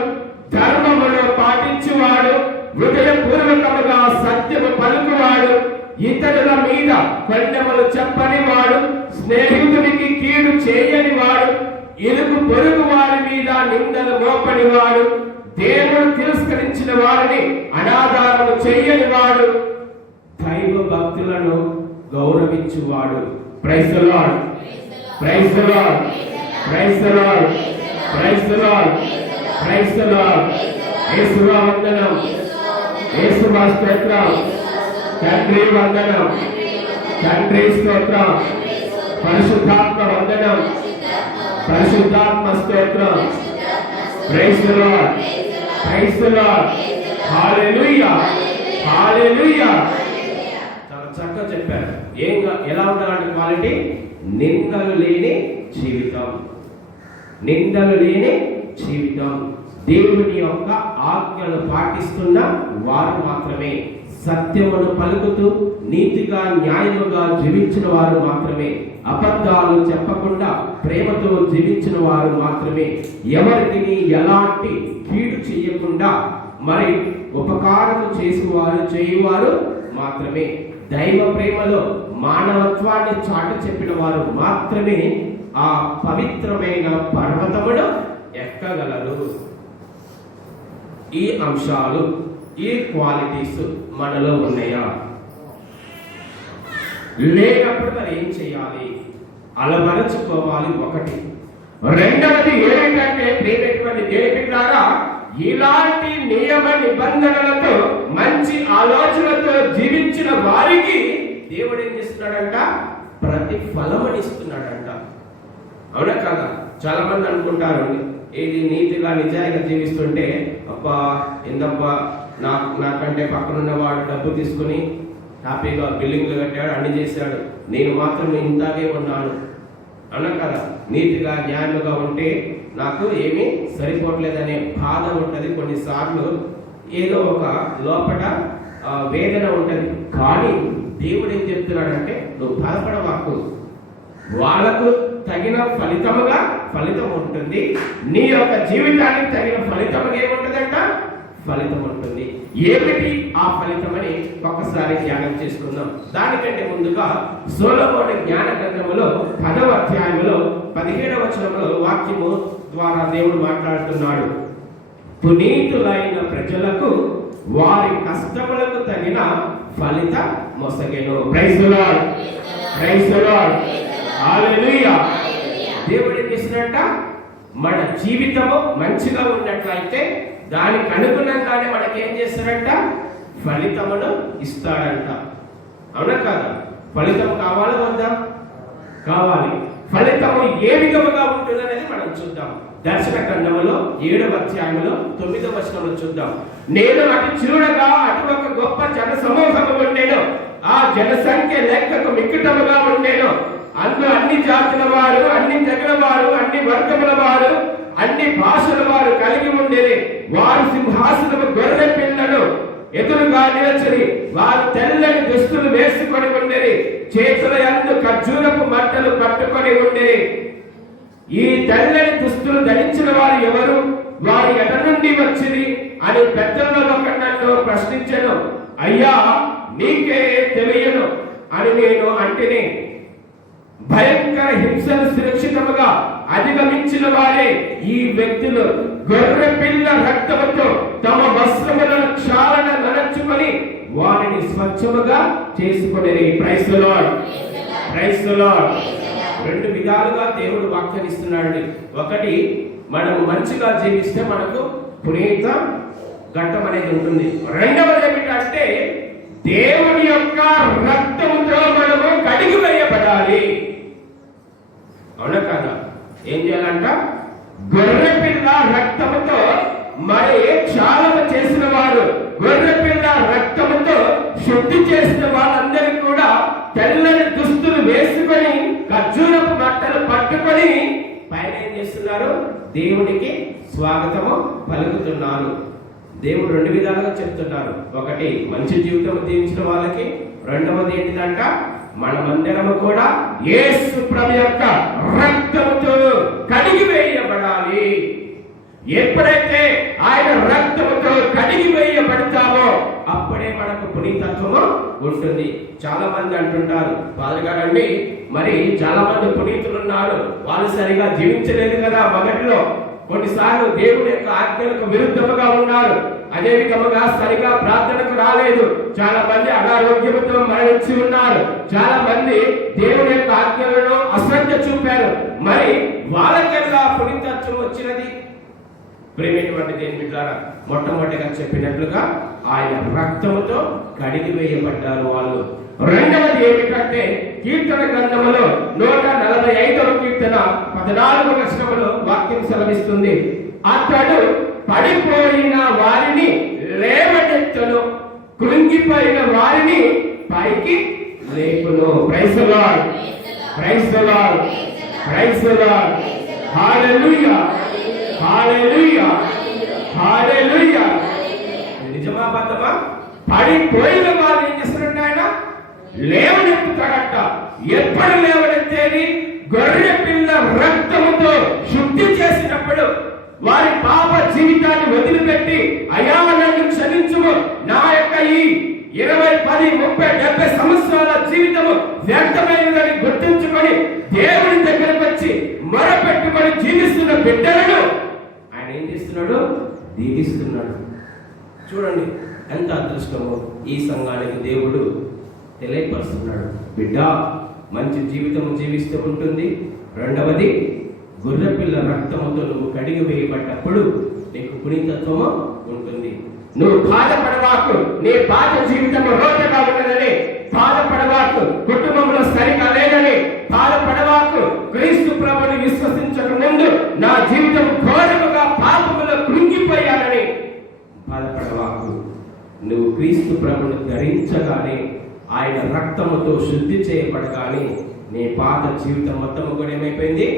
ధర్మమును పాటించువాడు, హృదయపూర్వకముగా సత్యము పలుకువాడు, ఇతరుల మీద కొండములు చెప్పని వాడు, స్నేహితునికి కీడు చేయని వాడు, ఇరుగు పొరుగు వారి మీద నిందలు మోపని వాడు, దేవుడు తిరస్కరించిన వారిని అనాధారము చేయని వాడు, దైవ భక్తులను గౌరవించువాడు. Praise the lord, praise the lord, praise the lord, praise the lord, praise the lord. యేసువా వందనం, యేసువా స్తోత్రం, తండ్రి వందనం, తండ్రి స్తోత్రం, పరిశుద్ధాత్మ వందనం, పరిశుద్ధాత్మ స్తోత్రం. Praise the lord, praise the lord, hallelujah, hallelujah. చాలా చక్కగా చెప్పారు. ఎలా ఉండాలంటే క్వాలిటీ, నిందలు లేని జీవితం, నిందలు లేని జీవితం. దేవుని యొక్క ఆజ్ఞలు పాటిస్తున్న వారు మాత్రమే, సత్యమును పలుకుతూ నీతిగా న్యాయముగా జీవించిన వారు మాత్రమే, అబద్ధాలు చెప్పకుండా ప్రేమతో జీవించిన వారు మాత్రమే, ఎవరికి ఎలాంటి కీడు చేయకుండా మరి ఉపకారం చేయువారు మాత్రమే, దైవ ప్రేమలో మానవత్వాన్ని చాటి చెప్పిన వారు మాత్రమే ఆ పవిత్రమైన పర్వతమును ఎక్కగలరు. ఈ అంశాలు, ఈ క్వాలిటీస్ మనలో ఉన్నాయా? లేనప్పుడు మరి ఏం చేయాలి? అలవరచుకోవాలి. ఒకటి. రెండవది ఏంటంటే, ప్రియమైనటువంటి దేవుని ద్వారా ఇలాంటి నియమ నిబంధనలతో మంచి ఆలోచనలతో జీవించిన వారికి దేవుడు ఏం చేస్తున్నాడంట? ప్రతిఫలమని ఇస్తున్నాడంట. అవునా కాదా? చాలా మంది అనుకుంటారు, ఇది నీతిగా నిజాయిగా జీవిస్తుంటే అబ్బా ఏందబ్బా, నాకంటే పక్కనున్న వాడు డబ్బు తీసుకుని హ్యాపీగా బిల్డింగ్లు కట్టాడు, అన్ని చేశాడు, నేను మాత్రం ఇంతాగే ఉన్నాను. అవునా కదా? నీతిగా న్యాయంగా ఉంటే నాకు ఏమీ సరిపోవట్లేదనే బాధ ఉంటుంది. కొన్నిసార్లు ఏదో ఒక లోపల వేదన ఉంటుంది. కానీ దేవుడు ఏం చెప్తున్నాడంటే, నువ్వు బాధపడవాకు, వాళ్ళకు తగిన ఫలితం ఉంటుంది. నీ యొక్క జీవితానికి తగిన ఫలితం ఏముంటుందంట? ఫలితం ఉంటుంది. ఏమిటి ఆ ఫలితం అని ఒకసారి ధ్యానం చేసుకుందాం. దానికంటే ముందుగా సొలొమోను జ్ఞాన గ్రంథములో 10వ అధ్యాయములో 17వ వచనంలో వాక్యము ద్వారా దేవుడు మాట్లాడుతున్నాడు. పునీతులైన ప్రజలకు వారి కష్టములకు తగిన ఫలిత మొసగెను. Praise the lord, praise the lord, hallelujah. దేవుడు ఏం చేసినట్ట? మన జీవితము మంచిగా ఉన్నట్లయితే దానికి అనుగుణంగానే మనకి ఏం చేస్తాడంట? ఫలితమును ఇస్తాడంట. అవునా కాదా? ఫలితం కావాలా వద్దా? కావాలి. ఫలితము ఏ విధముగా ఉంటుంది అనేది మనం చూద్దాం. దర్శన గ్రంథములో 7వ అధ్యాయంలో 9వ వచనంలో చూద్దాం. నేను అటు చూడగా అటు ఒక గొప్ప జన సమూహము ఉండేను, ఆ జనసంఖ్య లెక్కకు మిక్కుటముగా ఉండేను. అందులో అన్ని జాతుల వారు, అన్ని తెగల వారు, అన్ని వర్గముల వారు, అన్ని భాషల వారు కలిగి ఉండేది. వారు సింహాసనము గొర్రె పిల్లలు ఎదురుగా నిలచరి, వారు తెల్లని దుస్తులు వేసుకొని ఉండేది, చేతుల యందు ఖర్జూరపు మంటలు పట్టుకొని ఉండేది. ఈ తెల్లని దుస్తులు ధరించిన వారు ఎవరు? వారు ఎట నుండి వచ్చింది అని పెద్దల్లో ఒకడు ప్రశ్నించాను. అయ్యా, నీకే తెలియను అని నేను అంటేనే, భయంకర హింసను సురక్షితముగా అధిగమించిన వారే ఈ వ్యక్తులు. గొర్రె పిల్ల రక్తముతో తమ వస్త్రములను క్షాళన ననర్చుకొని వారిని స్వచ్ఛముగా చేసుకుని. Praise the lord, praise the Lord. రెండు విధాలుగా దేవుడు వాక్యాన్నిస్తున్నాడు. ఒకటి, మనం మంచిగా జీవిస్తే మనకు పునీత ఘట్టం అనేది ఉంటుంది. రెండవది ఏమిటంటే దేవుని యొక్క రక్తంతో మనము కడిగి వేయబడాలి. అవునా కాదా? ఏం చేయాలంట? గొర్రెపిల్ల రక్తముతో మరి క్షాళన చేసిన వారు, గొర్రెపిల్ల రక్తముతో శుద్ధి చేసిన వాళ్ళందరూ కూడా తెల్లని దుస్తులు వేసుకొని ఖర్జూరపు బట్టలు పట్టుకొని పైన ఏం చేస్తున్నారు? దేవునికి స్వాగతము పలుకుతున్నారు. దేవుడు రెండు విధాలుగా చెప్తున్నారు. ఒకటి మంచి జీవితం జీవించిన వాళ్ళకి, రెండవది ఏంటిదంట? మనమందరము కూడా యేసు ప్రభు యొక్క రక్తముతో కడిగి వేయబడాలి. ఎప్పుడైతే ఆయన రక్తముతో కడిగి వేయబడతామో అప్పుడే మనకు పునీతత్వము ఉంటుంది. చాలా మంది అంటుంటారు, ఫాదర్ గారు అండి మరి చాలా మంది పునీతులు ఉన్నారు, వాళ్ళు సరిగా జీవించలేదు కదా మొదటిలో, కొన్నిసార్లు దేవుని యొక్క ఆజ్ఞలకు విరుద్ధముగా ఉన్నారు, అదే విధముగా సరిగా ప్రార్థనకు రాలేదు, చాలా మంది అనారోగ్యంతో మరణించి ఉన్నారు, చాలా మంది దేవుని యొక్క ఆజ్ఞలను అశ్రద్ధ చూపారు, మరి వాళ్ళకెల్లా పునీతత్వం వచ్చినది. ప్రేమైనటువంటి దేవుని బిడ్డలారా, మొట్టమొదటిగా చెప్పినట్లుగా ఆయన రక్తముతో కడిగి వేయబడ్డారు వాళ్ళు. రెండవది ఏమిటంటే కీర్తన గ్రంథములో 145వ కీర్తన 14వ వచనములో వాక్యం సెలవిస్తుంది, అతడు పడిపోయిన వారిని లేవనెత్తును, కృంగిపోయిన వారిని పైకి లేపును. Praise the lord, praise the lord, praise the lord. Hallelujah, hallelujah, hallelujah. నిజమా అబద్ధమా? పడిపోయిన వారిని ఏం చేస్తారంటే ఆయన లేవనెత్తుతాడట. ఎప్పుడు లేవనెత్తేది? గొర్రె పిల్ల రక్తముతో శుద్ధి చేసినప్పుడు, వారి పాప జీవితాన్ని వదిలిపెట్టి అయా నన్ను క్షమించుము, నా యొక్క ఈ 20, 10, 30, 70 సంవత్సరాల జీవితము వ్యర్థమైనదని గుర్తించుకొని దేవుని దగ్గరకు వచ్చి మొరపెట్టుకొని జీవిస్తున్న బిడ్డలను ఆయన ఏం చేస్తున్నాడు? దీవిస్తున్నాడు. చూడండి ఎంత అదృష్టమో ఈ సంఘానికి దేవుడు తెలియపరుస్తున్నాడు. బిడ్డ మంచి జీవితం జీవిస్తూ ఉంటుంది. రెండవది గొర్రెపిల్ల రక్తముతో నువ్వు కడిగి వేయబడ్డప్పుడు నీకు పునీతత్వము ఉంటుంది. నువ్వు బాధపడవాకు, నీ పాత జీవితం రోతగా ఉన్నదని బాధపడవాకు, కుటుంబంలో సరిగా లేదని బాధపడవాకు, క్రీస్తు ప్రభుని విశ్వసించక ముందు నా జీవితం ఘోరముగా పాపములో కృంగిపోయానని బాధపడవాకు. నువ్వు క్రీస్తు ప్రభుని ధరించగానే, ఆయన రక్తముతో శుద్ధి చేయబడగానే నీ పాత జీవితం మొత్తం కూడా ఏమైపోయింది?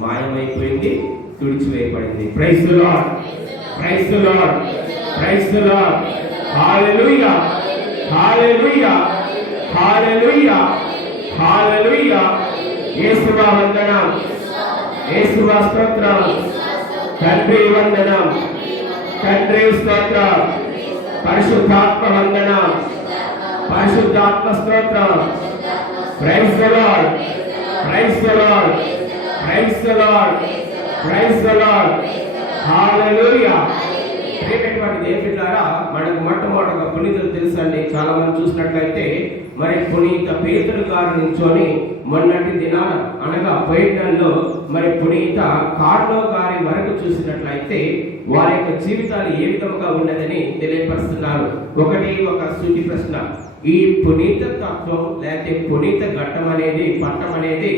మాయమైపోయింది, తుడిచివేయబడింది. Praise the lord, praise the lord, praise the lord. Hallelujah, hallelujah, hallelujah, hallelujah. యేసువా వందనం, యేసువా స్తోత్రం, తండ్రి వందనం, తండ్రి స్తోత్రం, పరిశుద్ధాత్మ వందనం, పరిశుద్ధాత్మ స్తోత్రం. Praise the lord, praise the lord, praise the lord, praise the lord. Hallelujah. ప్రియమైనటువంటి దేవుని బిడ్డలారా, మనకు మొట్టమొదటిగా పునీతులు తెలుసండి. చాలా మంది చూసినట్లయితే మరి పునీత పేతురు గారు నించొని మొన్నటి దినాన అనగా బయటలో మరి పునీత కార్లో గారి వరకు చూసినట్లయితే వారి యొక్క జీవితాలు ఏ విధంగా ఉన్నదని తెలియపరుస్తున్నారు. ఒకటి ఒక సూటి ప్రశ్న, ఈ పునీత తత్వం లేకపోతే పునీత ఘట్టం అనేది, పట్టం అనేది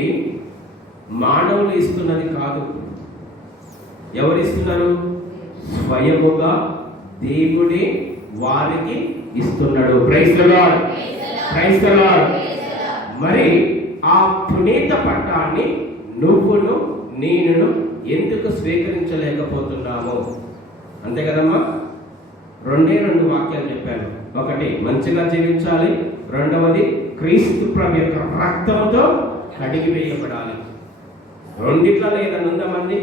మానవులు ఇస్తున్నది కాదు. ఎవరు ఇస్తున్నారు? స్వయముగా దేవుడే వారికి ఇస్తున్నాడు. Praise the lord, praise the Lord. మరి ఆ పునీత పట్టాన్ని నువ్వును నేను ఎందుకు స్వీకరించలేకపోతున్నాము? అంతే కదమ్మా. రెండు వాక్యాలు చెప్పాను. ఒకటి మంచిగా జీవించాలి, రెండవది క్రీస్తు ప్రభు యొక్క రక్తంతో కడిగి వేయబడాలి. రెండిట్లో ఏదైనా ఉందా మంది?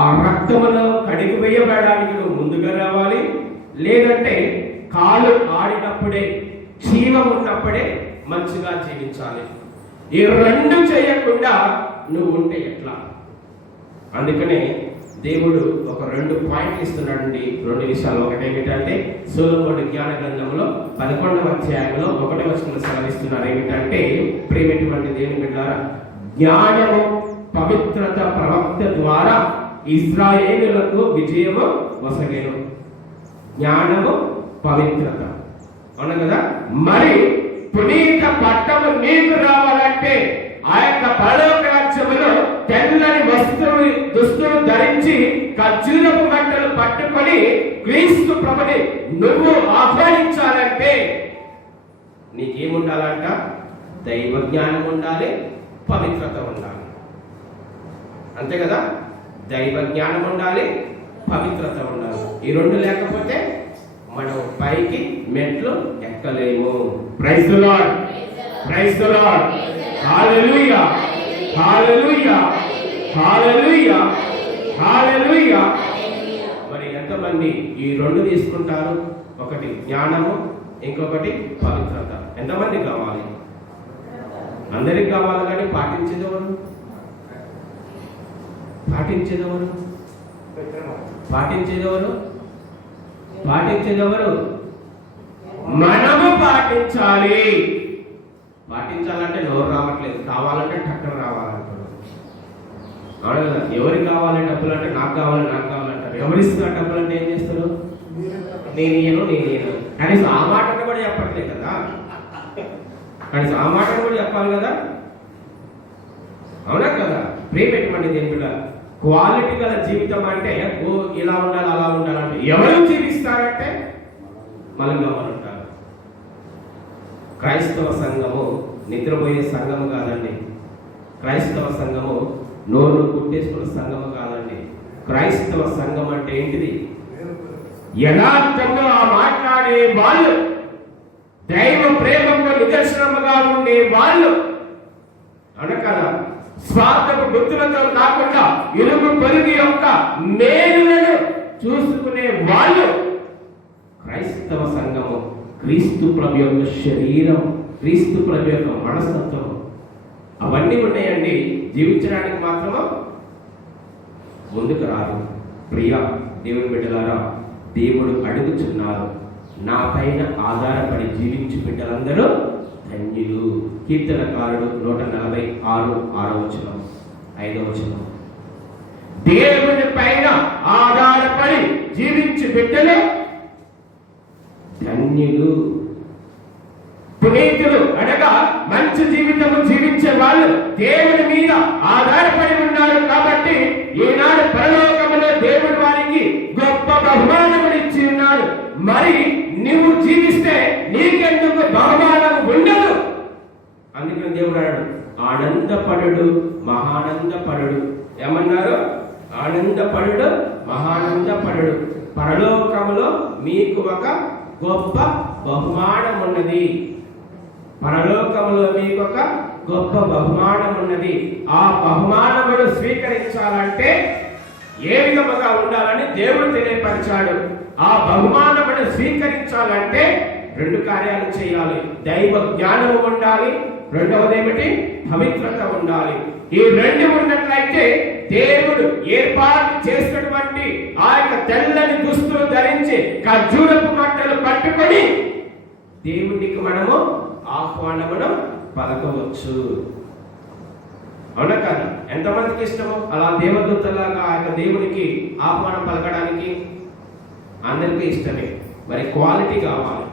ఆ రక్తములో కడిగి వేయబడడానికి నువ్వు ముందుగా రావాలి, లేదంటే కాలు ఆడినప్పుడే, జీవం ఉన్నప్పుడే మంచిగా జీవించాలి. ఈ రెండు చేయకుండా నువ్వు ఉంటే ఎట్లా? అందుకనే దేవుడు ఒక 2 పాయింట్లు ఇస్తున్నాడండి, 2 విషయాలు. ఒకటి ఏమిటంటే సొలొమోను జ్ఞాన గ్రంథంలో 11వ అధ్యాయంలో 1వ వచనం సెలవిస్తున్నారు. ఏమిటంటే ప్రియమైనటువంటి దేవుని బిడ్డలారా, జ్ఞానము పవిత్రత ప్రవక్త ద్వారా ఇశ్రాయేలులకు విజయము వసగెను. జ్ఞానము, పవిత్రత. అవును కదా? మరి పునీత పట్టము నీకు రావాలంటే ఆ యొక్క పరలోక రాజ్యములో తెల్లని దుస్తులు ధరించి ఖర్జూరపు మంటలు పట్టుకొని క్రీస్తు ప్రభుని నువ్వు ఆహ్వానించాలంటే నీకేముండాలంట? దైవ జ్ఞానం ఉండాలి, పవిత్రత ఉండాలి. అంతే కదా? దైవ జ్ఞానం ఉండాలి, పవిత్రత ఉండాలి. ఈ రెండు లేకపోతే మనం పైకి మెట్లు ఎక్కలేము. Praise the lord, praise the lord, hallelujah, hallelujah, hallelujah, hallelujah. మరి ఎంతమంది ఈ రెండు తీసుకుంటారు? ఒకటి జ్ఞానము, ఇంకొకటి పవిత్రత. ఎంతమంది కావాలి? అందరికి కావాలి. కానీ పాటించేదెవరు? పాటించేదెవరు? పాటించేదెవరు? పాటించేదెవరు? మనము పాటించాలి. పాటించాలంటే నోరు రావట్లేదు, కావాలంటే టక్కన రావాలంటారు. అవును కదా? ఎవరికి కావాలి డబ్బులు అంటే నాకు కావాలంటారు. ఎవరిస్తున్నారు డబ్బులు అంటే ఏం చేస్తారు? నేను కనీసం ఆ మాటను కూడా చెప్పట్లేదు కదా. కనీసం ఆ మాటను కూడా చెప్పాలి కదా. అవునా కదా? ప్రేమ ఎటువంటి దేని బిడ్డ? క్వాలిటీ గల జీవితం అంటే ఓ ఇలా ఉండాలి అలా ఉండాలంటే ఎవరు జీవిస్తారంటే మలంగా ఉంటారు. క్రైస్తవ సంఘము నిద్రపోయే సంఘము కాదండి. క్రైస్తవ సంఘము నోరు కుట్టేసుకున్న సంఘము కాదండి. క్రైస్తవ సంఘం అంటే ఏంటిది? యథార్థంగా మాట్లాడే వాళ్ళు, దైవ ప్రేమకు నిదర్శనముగా ఉండే వాళ్ళు. అనకదా? స్వార్థపు గుర్తులతో కాకుండా ఇరుగు పొరుగు యొక్క మేలులను చూసుకునే వాళ్ళు క్రైస్తవ సంఘము. క్రీస్తు ప్రభు యొక్క శరీరం, క్రీస్తు ప్రభు యొక్క మనస్తత్వం అవన్నీ ఉన్నాయండి. జీవించడానికి మాత్రము ముందుకు రాదు. ప్రియా దేవుని బిడ్డలారా, దేవుడు అడుగుచున్నారు, నా పైన ఆధారపడి జీవించు బిడ్డలందరూ ధన్యులు. కీర్తనకారుడు 146 5వ వచనం. దేవుని పైన ఆధారపడి జీవించు బిడ్డలు ధన్యులు. పునీతులు అనగా మంచి జీవితము జీవించే వాళ్ళు దేవుని మీద ఆధారపడి ఉన్నారు. కాబట్టి ఈనాడు పరలోకములో దేవుడు వారికి గొప్ప బహుమానములు ఇచ్చి ఉన్నాడు. మరి నువ్వు జీవిస్తే నీకెందుకు బహుమానం ఉండదు? అందుకని దేవుడు అన్నాడు, ఆనందపడు, మహానందపడు. ఏమన్నారు? ఆనందపడు, మహానందపడు. పరలోకములో మీకు ఒక గొప్ప బహుమానం ఉన్నది. పరలోకములో మీకు ఒక గొప్ప బహుమానం ఉన్నది. ఆ బహుమానమును స్వీకరించాలంటే ఏ విధముగా ఉండాలని దేవుడు తెలియపరిచాడు. ఆ బహుమానమును స్వీకరించాలంటే 2 కార్యాలు చేయాలి. దైవ జ్ఞానము ఉండాలి, రెండవది ఏమిటి? పవిత్రత ఉండాలి. ఈ 2 ఉన్నట్లయితే దేవుడు ఏర్పాటు చేసినటువంటి ఆ యొక్క తెల్లని దుస్తులు ధరించి ఖర్జూరపు మంటలు పట్టుకొని దేవునికి మనము ఆహ్వానమును పలకవచ్చు. అవునా కాదు? ఎంతమందికి ఇష్టము అలా దేవదూతలాగా ఆ యొక్క దేవునికి ఆహ్వానం పలకడానికి? అందరికీ ఇష్టమే. మరి క్వాలిటీ కావాలి.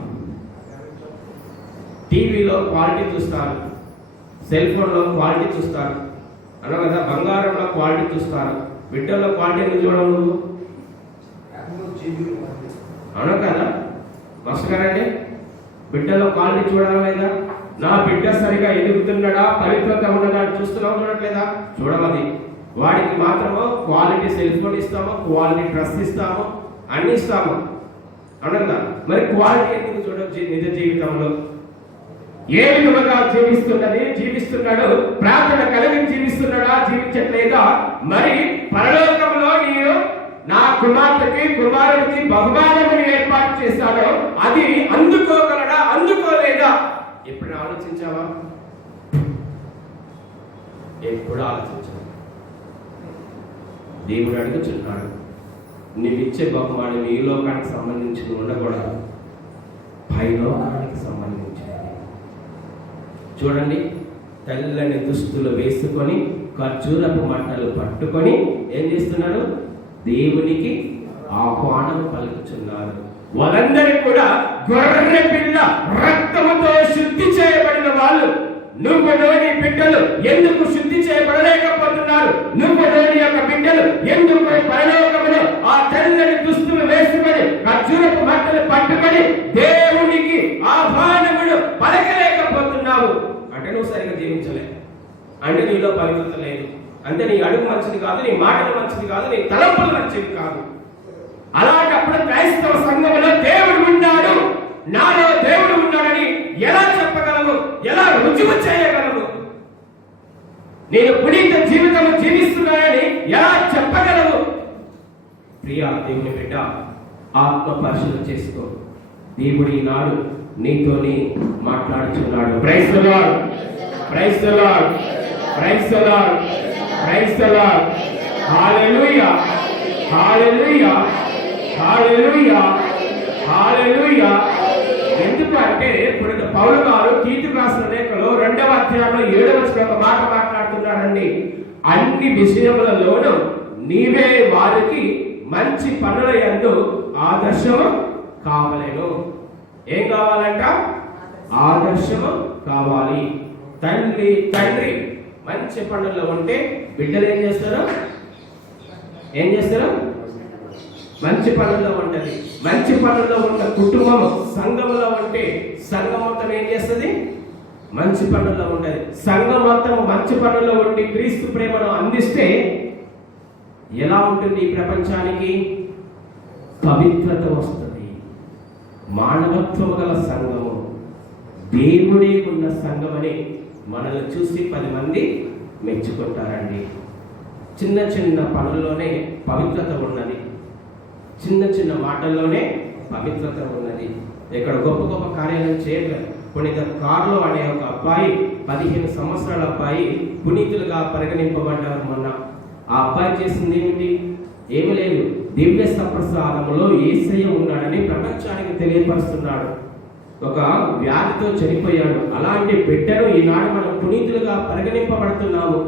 టీవీలో క్వాలిటీ చూస్తారు, సెల్ ఫోన్లో క్వాలిటీ చూస్తారు, అన్నా కదా? బంగారంలో క్వాలిటీ చూస్తారు. బిడ్డల్లో క్వాలిటీ ఎందుకు చూడవు నువ్వు? అవునా కదా? నమస్కారండి. బిడ్డలో క్వాలిటీ చూడాలి లేదా? నా బిడ్డ సరిగా ఎదుగుతున్నాడా, పవిత్రత ఉన్నదా చూస్తున్నావు, చూడట్లేదా? చూడమది. వాడికి మాత్రము క్వాలిటీ సెల్ ఫోన్ ఇస్తాము, క్వాలిటీ డ్రెస్ ఇస్తాము, అన్ని ఇస్తాము. అవునా? మరి క్వాలిటీ ఎందుకు చూడవచ్చు? నిజ జీవితంలో ఏ విధముగా జీవిస్తున్నాడు? ప్రార్థన కలిగి జీవిస్తున్నాడా, జీవించట్లేదా? మరి పరలోకంలో నేను నా కుమార్తెకి కుమారుడికి బహుమానముని ఏర్పాటు చేశాడో అది అందుకోగలడా, అందుకోలేదా? ఎప్పుడు ఆలోచించావా? ఎప్పుడు ఆలోచించావా? దేవుడు అడుగుచున్నాడు, నీవిచ్చే బహుమానం ఈ లోకానికి సంబంధించి ఉండకూడదు, పైలోకానికి సంబంధించినది. చూడండి, తెల్లని దుస్తులు వేసుకొని ఖర్జూరపు మంటలు పట్టుకొని ఏం చేస్తున్నారు? దేవునికి ఆహ్వానం పలుకుచున్నారు. వాళ్ళందరికీ కూడా గొర్రె పిల్ల రక్తముతో శుద్ధి చేయబడిన వాళ్ళు. నువ్వు నీ బిడ్డలు ఎందుకు శుద్ధి చేయబడలేకపోతున్నారు? నువ్వు నీ యొక్క బిడ్డలు ఎందుకు పరలోకములో ఆ తెల్లని దుస్తులు వేసుకొని ఖర్జూరపు బట్టలు పట్టుకొని దేవునికి ఆహ్వానములు పలకలేకపోతున్నావు అంటే నువ్వు సరిగా జీవించలేవు, అంటే నీలో పవిత్రత లేదు, అంటే నీ అడుగు మంచిది కాదు, నీ మాటలు మంచిది కాదు, నీ తలంపులు మంచిది కాదు. అలాంటప్పుడు క్రైస్తవ సంఘంలో దేవుడు ఉన్నాడు, నాలో దేవుడు ఉన్నాడని ఎలా చెప్పగలవు? ఎలా రుజువు చేయగలవు? నేను పునీత జీవితం జీవిస్తున్నానని ఎలా చెప్పగలవు? ప్రియా దేవుని బిడ్డ, ఆత్మ పరిశీలన చేసుకో. దేవుడు ఈనాడు నీతోని మాట్లాడుతున్నాడు. Praise the lord, praise the lord, praise the lord, praise the lord. Hallelujah, hallelujah, hallelujah, hallelujah. ఎందుకు అంటే ఇప్పుడు పౌలు గారు తీతుకు రాసిన లేఖలో 2వ అధ్యాయంలో 7వ వచనంలో ఒక మాట మాట్లాడుతున్నాడండి. అన్ని విషయములలోనూ నీవే వారికి మంచి పనుల యందు ఆదర్శము కావలేను. ఏం కావాలంట? ఆదర్శము కావాలి. తండ్రి మంచి పనుల్లో ఉంటే బిడ్డలు ఏం చేస్తారు? మంచి పనుల్లో ఉంటది. మంచి పనుల్లో ఉన్న కుటుంబం సంఘంలో ఉంటే సంఘం మొత్తం ఏం చేస్తుంది? మంచి పనుల్లో ఉంటది. సంఘం మొత్తం మంచి పనుల్లో ఉండి క్రీస్తు ప్రేమను అందిస్తే ఎలా ఉంటుంది? ఈ ప్రపంచానికి పవిత్రత వస్తుంది. మానవత్వం గల సంఘము, దేవుడే ఉన్న సంఘం అని మనల్ని చూసి 10 మంది మెచ్చుకుంటారండి. చిన్న చిన్న పనుల్లోనే పవిత్రత ఉన్నది, చిన్న చిన్న మాటల్లోనే పవిత్రత ఉన్నది. ఇక్కడ గొప్ప గొప్ప కార్యాలను చేయగలరు. పునీత కార్లో అనే ఒక అబ్బాయి, 15 సంవత్సరాల అబ్బాయి పునీతులుగా పరిగణింపబడ్డారు మొన్న. ఆ అబ్బాయి చేసింది ఏమిటి? ఏమి లేదు, దివ్య సప్రసాదంలో యేసయ్య ఉన్నాడని ప్రపంచానికి తెలియపరుస్తున్నాడు. ఒక వ్యాధితో చనిపోయాడు. అలాంటి బిడ్డను ఈనాడు మనం పునీతులుగా పరిగణింపబడుతున్నాము.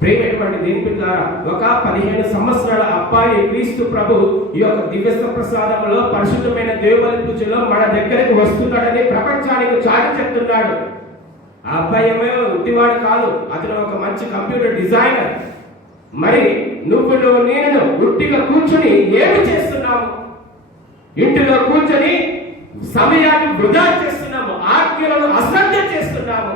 ప్రేమైనటువంటి దేవుని బిడ్డలారా, ఒక 15 సంవత్సరాల అబ్బాయి క్రీస్తు ప్రభు ఈ యొక్క దివ్య ప్రసాదంలో పరిశుద్ధమైన దేవుని పూజలో మన దగ్గరికి వస్తున్నాడని ప్రపంచానికి చాటి చెప్తున్నాడు. ఆ అబ్బాయి ఏమో ఉట్టివాడు కాదు, అతను ఒక మంచి కంప్యూటర్ డిజైనర్. మరి నువ్వు నేను ఉట్టిగా కూర్చొని ఏమి చేస్తున్నాము? ఇంటిలో కూర్చొని సమయాన్ని వృధా చేస్తున్నాము, ఆజ్ఞలను అశ్రద్ధ చేస్తున్నాము,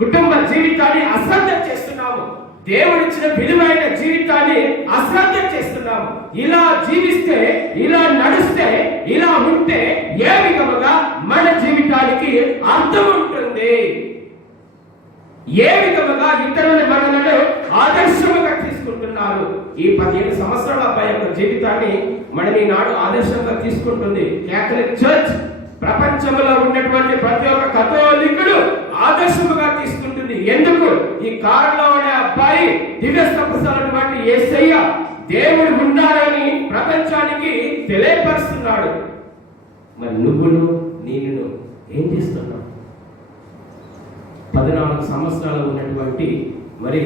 కుటుంబ జీవితాన్ని అశ్రద్ధ చేస్తున్నాము, దేవుడిచ్చిన విలువైన జీవితాన్ని అశ్రద్ధ చేస్తున్నాము. ఇలా జీవిస్తే, ఇలా నడుస్తే, ఇలా ఉంటే ఏ విధముగా మన జీవితానికి అర్థం ఉంటుంది? ఏ విధముగా ఇతరులు మనలను ఆదర్శముగా తీసుకుంటున్నారు? ఈ 15 సంవత్సరాల అబ్బాయి యొక్క జీవితాన్ని మనం ఈనాడు ఆదర్శంగా తీసుకుంటుంది కేథలిక్ చర్చ్. ప్రపంచంలో ఉన్నటువంటి ప్రతి ఒక్క కథోలికుడు ఆదర్శముగా తీసుకుంటుంది. ఎందుకు? ఈ కారులో అనే అబ్బాయి దివ్య ప్రసాదమైనటువంటి యేసయ్య దేవుడు ఉన్నారని ప్రపంచానికి తెలియపరుస్తున్నాడు. మరి నేను ఏం చేస్తున్నావు? 14 సంవత్సరాలు ఉన్నటువంటి మరి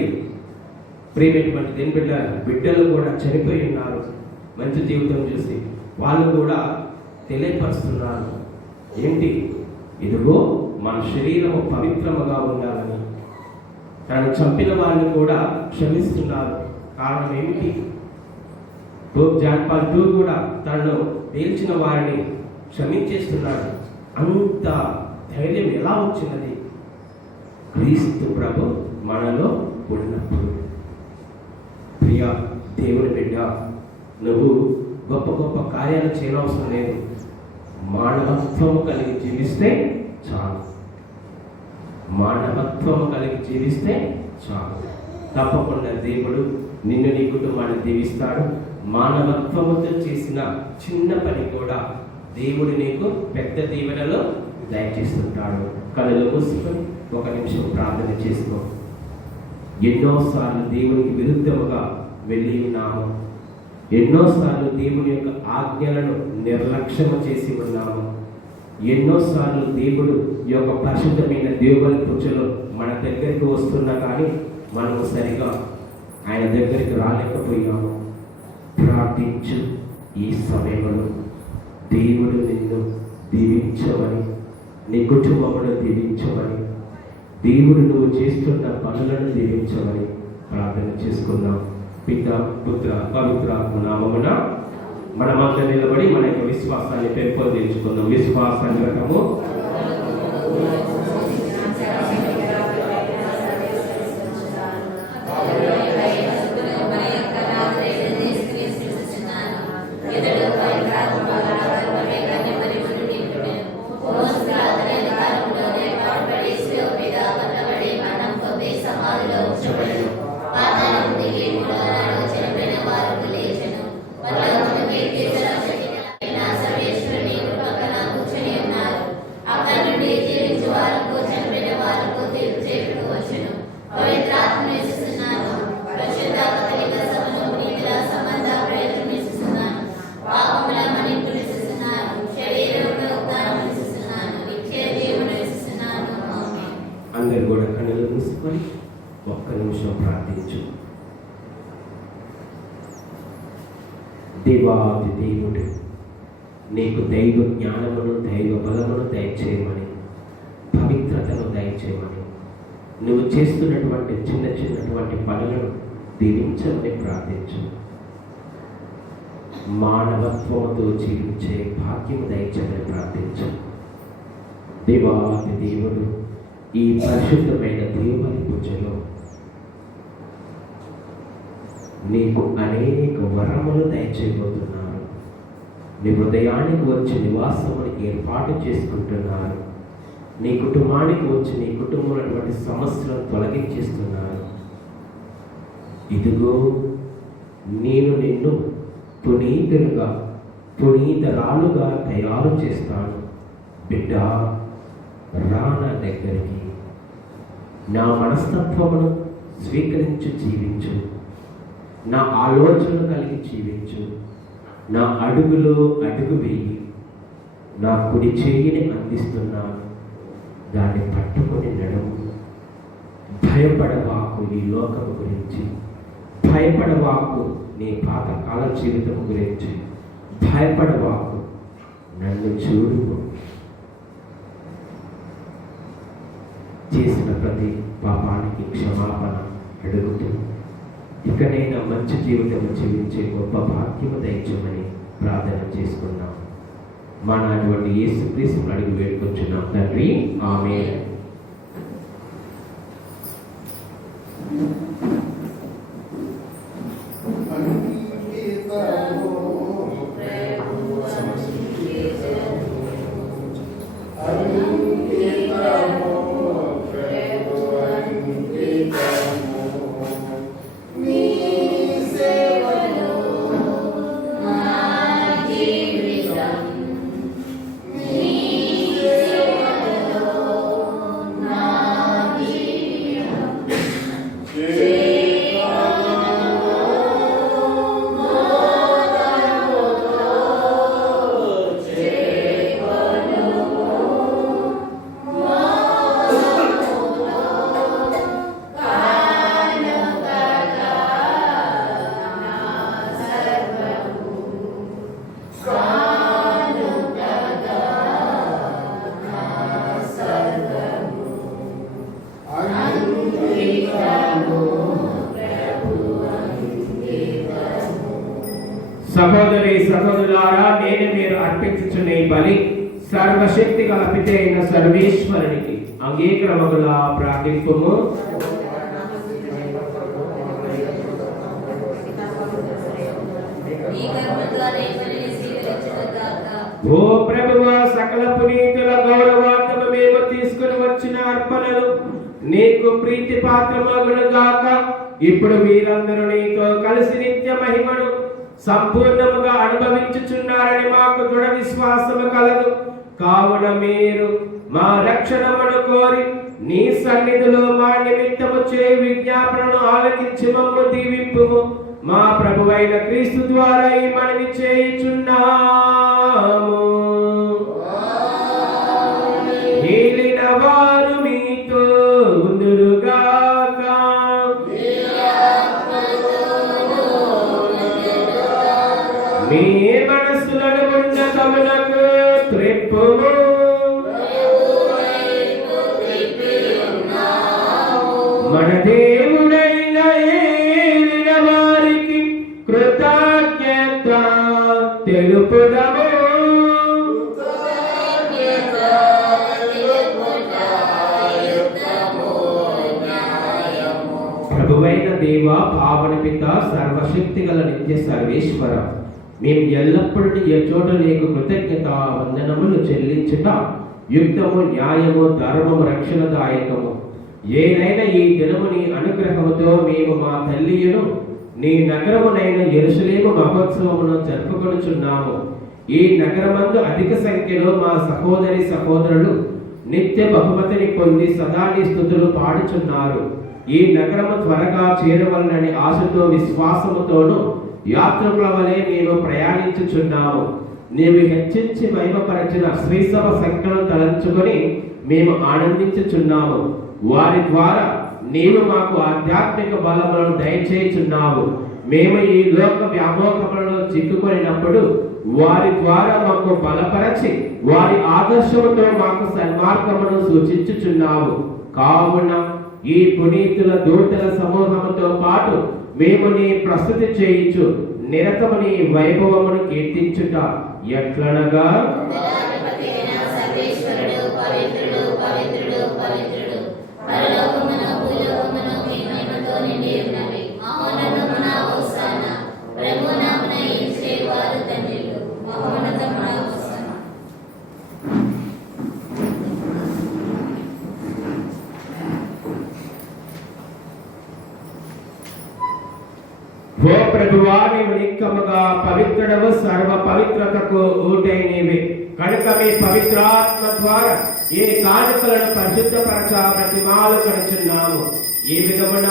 ప్రియమైనటువంటి దేని బిడ్డలు కూడా చనిపోయి ఉన్నారు. మంచి జీవితం చూసి వాళ్ళు కూడా తెలియపరుస్తున్నారు. ఏంటి? ఇదిగో మన శరీరము పవిత్రముగా ఉండాలని. తను చంపిన వాళ్ళు కూడా క్షమిస్తున్నారు. కారణం ఏమిటి? పోప్ జాన్ పాల్ II కూడా తనను పేల్చిన వారిని క్షమించేస్తున్నాడు. అంత ధైర్యం ఎలా వచ్చినది? క్రీస్తు ప్రభు మనలో ఉన్నప్పుడు. ప్రియా దేవుని బిడ్డ, నువ్వు గొప్ప గొప్ప కార్యాలు చేయనవసరం లేదు. మానవత్వము కలిగి జీవిస్తే చాలు. మానవత్వము కలిగి జీవిస్తే చాలు. తప్పకుండా దేవుడు నిన్ను, నీ కుటుంబాన్ని దీవిస్తాడు. మానవత్వముతో చేసిన చిన్న పని కూడా దేవుడు నీకు పెద్ద దీవెనలో దయచేస్తుంటాడు. కళ్ళు మూసుకొని 1 నిమిషం ప్రార్థన చేసుకో. ఎన్నోసార్లు దేవునికి విరుద్ధముగా వెళ్ళి ఉన్నాము. ఎన్నోసార్లు దేవుని యొక్క ఆజ్ఞలను నిర్లక్ష్యము చేసి ఉన్నాము. ఎన్నోసార్లు దేవుడు ఈ యొక్క పరిశుద్ధమైన దేవుని పూజలో మన దగ్గరికి వస్తున్నా కానీ మనము సరిగా ఆయన దగ్గరికి రాలేకపోయాము. ప్రార్థించు. ఈ సమయంలో కుటుంబమును దీవించమని, దేవుడు నువ్వు చేస్తున్న పనులను దీవించమని ప్రార్థన చేసుకుందాం. పిత పుత్ర పవిత్రాత్మ నామమున మనమంతా నిలబడి మన యొక్క విశ్వాసాన్ని పెంపొందించుకుందాం. విశ్వాస గ్రంథము అందరు కూడా కన్నులు మూసుకొని ఒక్క నిమిషం ప్రార్థించు. దేవాది దేవుడు నీకు దైవ జ్ఞానమును దైవ బలమును దయచేయమని, పవిత్రతను దయచేయమని, నువ్వు చేస్తున్నటువంటి చిన్నటువంటి పనులను దీవించమని ప్రార్థించు. మానవత్వముతో జీవించే భాగ్యము దయచేయమని ప్రార్థించు. దేవాది దేవుడు ఈ పరిశుద్ధమైన దేవుని పూజలో నీకు అనేక వరములు దయచేయబోతున్నారు. నీ హృదయానికి వచ్చి నివాసమును ఏర్పాటు చేసుకుంటున్నారు. నీ కుటుంబానికి వచ్చి నీ కుటుంబంలో సమస్యలను తొలగించేస్తున్నారు. ఇదిగో నేను నిన్ను పునీతరాలుగా తయారు చేస్తాను. బిడ్డ, రా నా దగ్గరికి. నా మనస్తత్వమును స్వీకరించి జీవించు. నా ఆలోచనలు కలిగి జీవించు. నా అడుగులో అడుగు వేయి. నా కుడి చేయిని అందిస్తున్నాను, దాన్ని పట్టుకొని నడుము. భయపడవాకు ఈ లోకము గురించి, భయపడవాకు నీ పాతకాల జీవితం గురించి, భయపడవాకు, నన్ను చూడు. చేసిన ప్రతి పాపానికి క్షమాపణ అడుగుతూ ఇకనైనా మంచి జీవితం జీవించే గొప్ప భాగ్యము దయచేయమని ప్రార్థన చేసుకున్నాం. మా నాటువంటి యేసుక్రీస్తును అడిగి వేడుకొచ్చున్నాం తండ్రి, ఆమేన్. సహోదరి సహోదరులారా, నేను మీరు అర్పించుచున్న ఈ బలి సర్వశక్తి గల పిత అయిన సర్వేశ్వరునికి అంగీకారముగా ప్రార్థింపుము. ఓ ప్రభువా, సకల పునీతుల గౌరవార్థము మేము తీసుకుని వచ్చిన అర్పణలు నీకు ప్రీతి పాత్రమగును గాక. ఇప్పుడు వీరందరూ నీతో కలిసి నిత్య మహిమను సంపూర్ణముగా అనుభవించుచున్నారని మాకు దృఢ విశ్వాసము కలదు. కావున మీరు మా రక్షణమును కోరి నీ సన్నిధిలో మా నిమిత్తము చే విజ్ఞాపనను ఆలకించి మమ్ము దీవింపుము. మా ప్రభువైన క్రీస్తు ద్వారా ఈ మనవి చేయుచున్నాము. ఏలిన వారు మీతో ఉందురుగాక. మీ మనస్సులను ఉన్నతమునకు త్రిప్పుము. సర్వశక్తి గల నిత్య సర్వేశ్వర, మేము ఎల్లప్పుడూ ఏ చోట నీకు కృతజ్ఞత వందనములు చెల్లించుట యుక్తము, న్యాయము, ధర్మము, రక్షణదాయకము. ఏదైనా ఈ దినము నీ అనుగ్రహముతో మేము మా తల్లియును నీ నగరమునైన యెరూషలేము మహోత్సవమును జరుపుకొనుచున్నాము. ఈ నగరమందు అధిక సంఖ్యలో మా సహోదరి సహోదరులు నిత్య బహుమతిని పొంది సదా నీ స్తుతులు పాడుచున్నారు. ఈ నగరము త్వరగా చేరవలనని ఆశతో విశ్వాసముతోను యాత్రికుల వలె మేము ప్రయాణించుచున్నాము. నీవు హెచ్చించి మహిమపరచిన శ్రీసభ సంఖ్యను తలంచుకొని మేము ఆనందించుచున్నాము. వారి ద్వారా నీవు మాకు ఆధ్యాత్మిక బలములను దయచేయుచున్నావు. మేము ఈ లోక వ్యామోహములలో చిక్కుకొనినప్పుడు వారి ద్వారా మాకు బలపరచి వారి ఆదర్శముతో మాకు సన్మార్గమును సూచించుచున్నావు. కావున ఈ పునీతుల దూతల సమూహముతో పాటు మేము నీ ప్రస్తుతి చేయించు నిరతము నీ వైభవమును కీర్తించుట ఎట్లనగా, సర్వేశ్వరుడు పవిత్రుడు పవిత్రుడు పవిత్రుడు, పరలోకమున భూలోకమున నీ మహిమతో నిండి ఉన్నవి. మహోన్నతమున హోసానా, ప్రభునామమున యేసేవారు ధన్యులు. మహోన్నతమున హోసానా. ఓ ప్రభువా, నీవు నిక్కముగా పవిత్రుడవు, సర్వ పవిత్రతకు ఊటై నీవే. కనుక మీ పవిత్రాత్మ ద్వారా ఈ కానుకలను పరిశుద్ధపరచ ప్రతిమాలు కడుచున్నాము. ఈ విధమున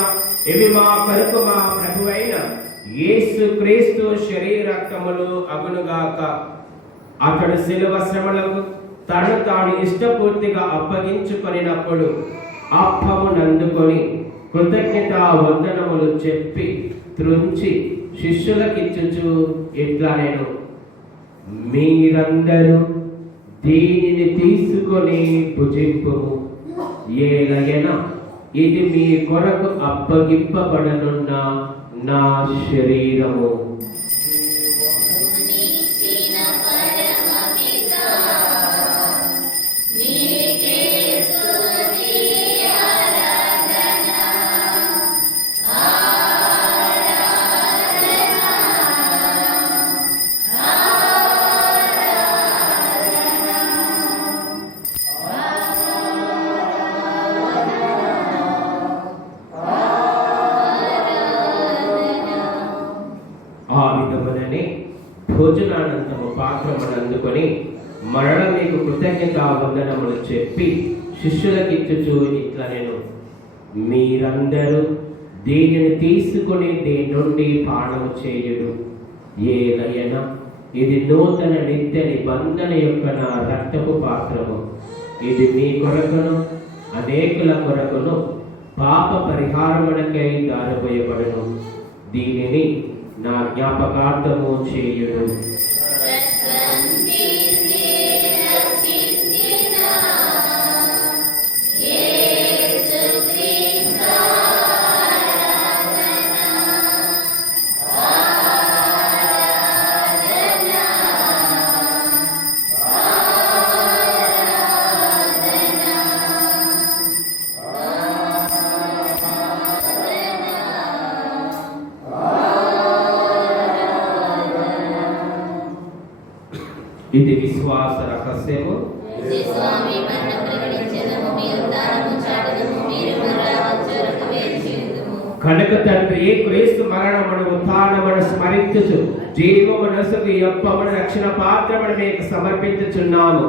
ఇవి మా కొరకు మా ప్రభువైన యేసు క్రీస్తు శరీర రక్తములు అగునుగాక. అతడు శిలువ శ్రమలకు తను తాను ఇష్టపూర్తిగా అప్పగించుకొనినప్పుడు అప్పమునందుకొని కృతజ్ఞత వందనములు చెప్పి త్రుంచి శిష్యులకిచ్చుచు ఇట్లా నేను, మీరందరూ దీనిని తీసుకొని భుజింపుము. ఏలయన ఇది మీ కొరకు అప్పగింపబడనున్న నా శరీరము. భోజనానంతము పాత్రమును అందుకొని మరల మీకు కృతజ్ఞత వందనములు చెప్పి శిష్యులకిచ్చుచు ఇట్లా నేను, మీరందరూ దీనిని తీసుకొని దీని నుండి పానము చేయుడు. ఏలయన ఇది నూతన నిత్య నిబంధన యొక్క నా రక్తపు పాత్రము. ఇది మీ కొరకును అనేకుల కొరకును పాప పరిహారమునకై దారపోయబడును. దీనిని నా జ్ఞాపకార్థము చేయుడు. ఇది విశ్వాస రహస్యము. స్వామి మరణ ప్రకటించెదము, మీ ఉద్ధారము చాటుదము, మీరు మరలా వచ్చుటకు వేచియుందుము. కనుక తండ్రి, క్రీస్తు మరణమును ఉత్థానమును స్మరించుచు జీవమునసుకు యొప్పమును రక్షణ పాత్రమును మీకు సమర్పించుచున్నాము.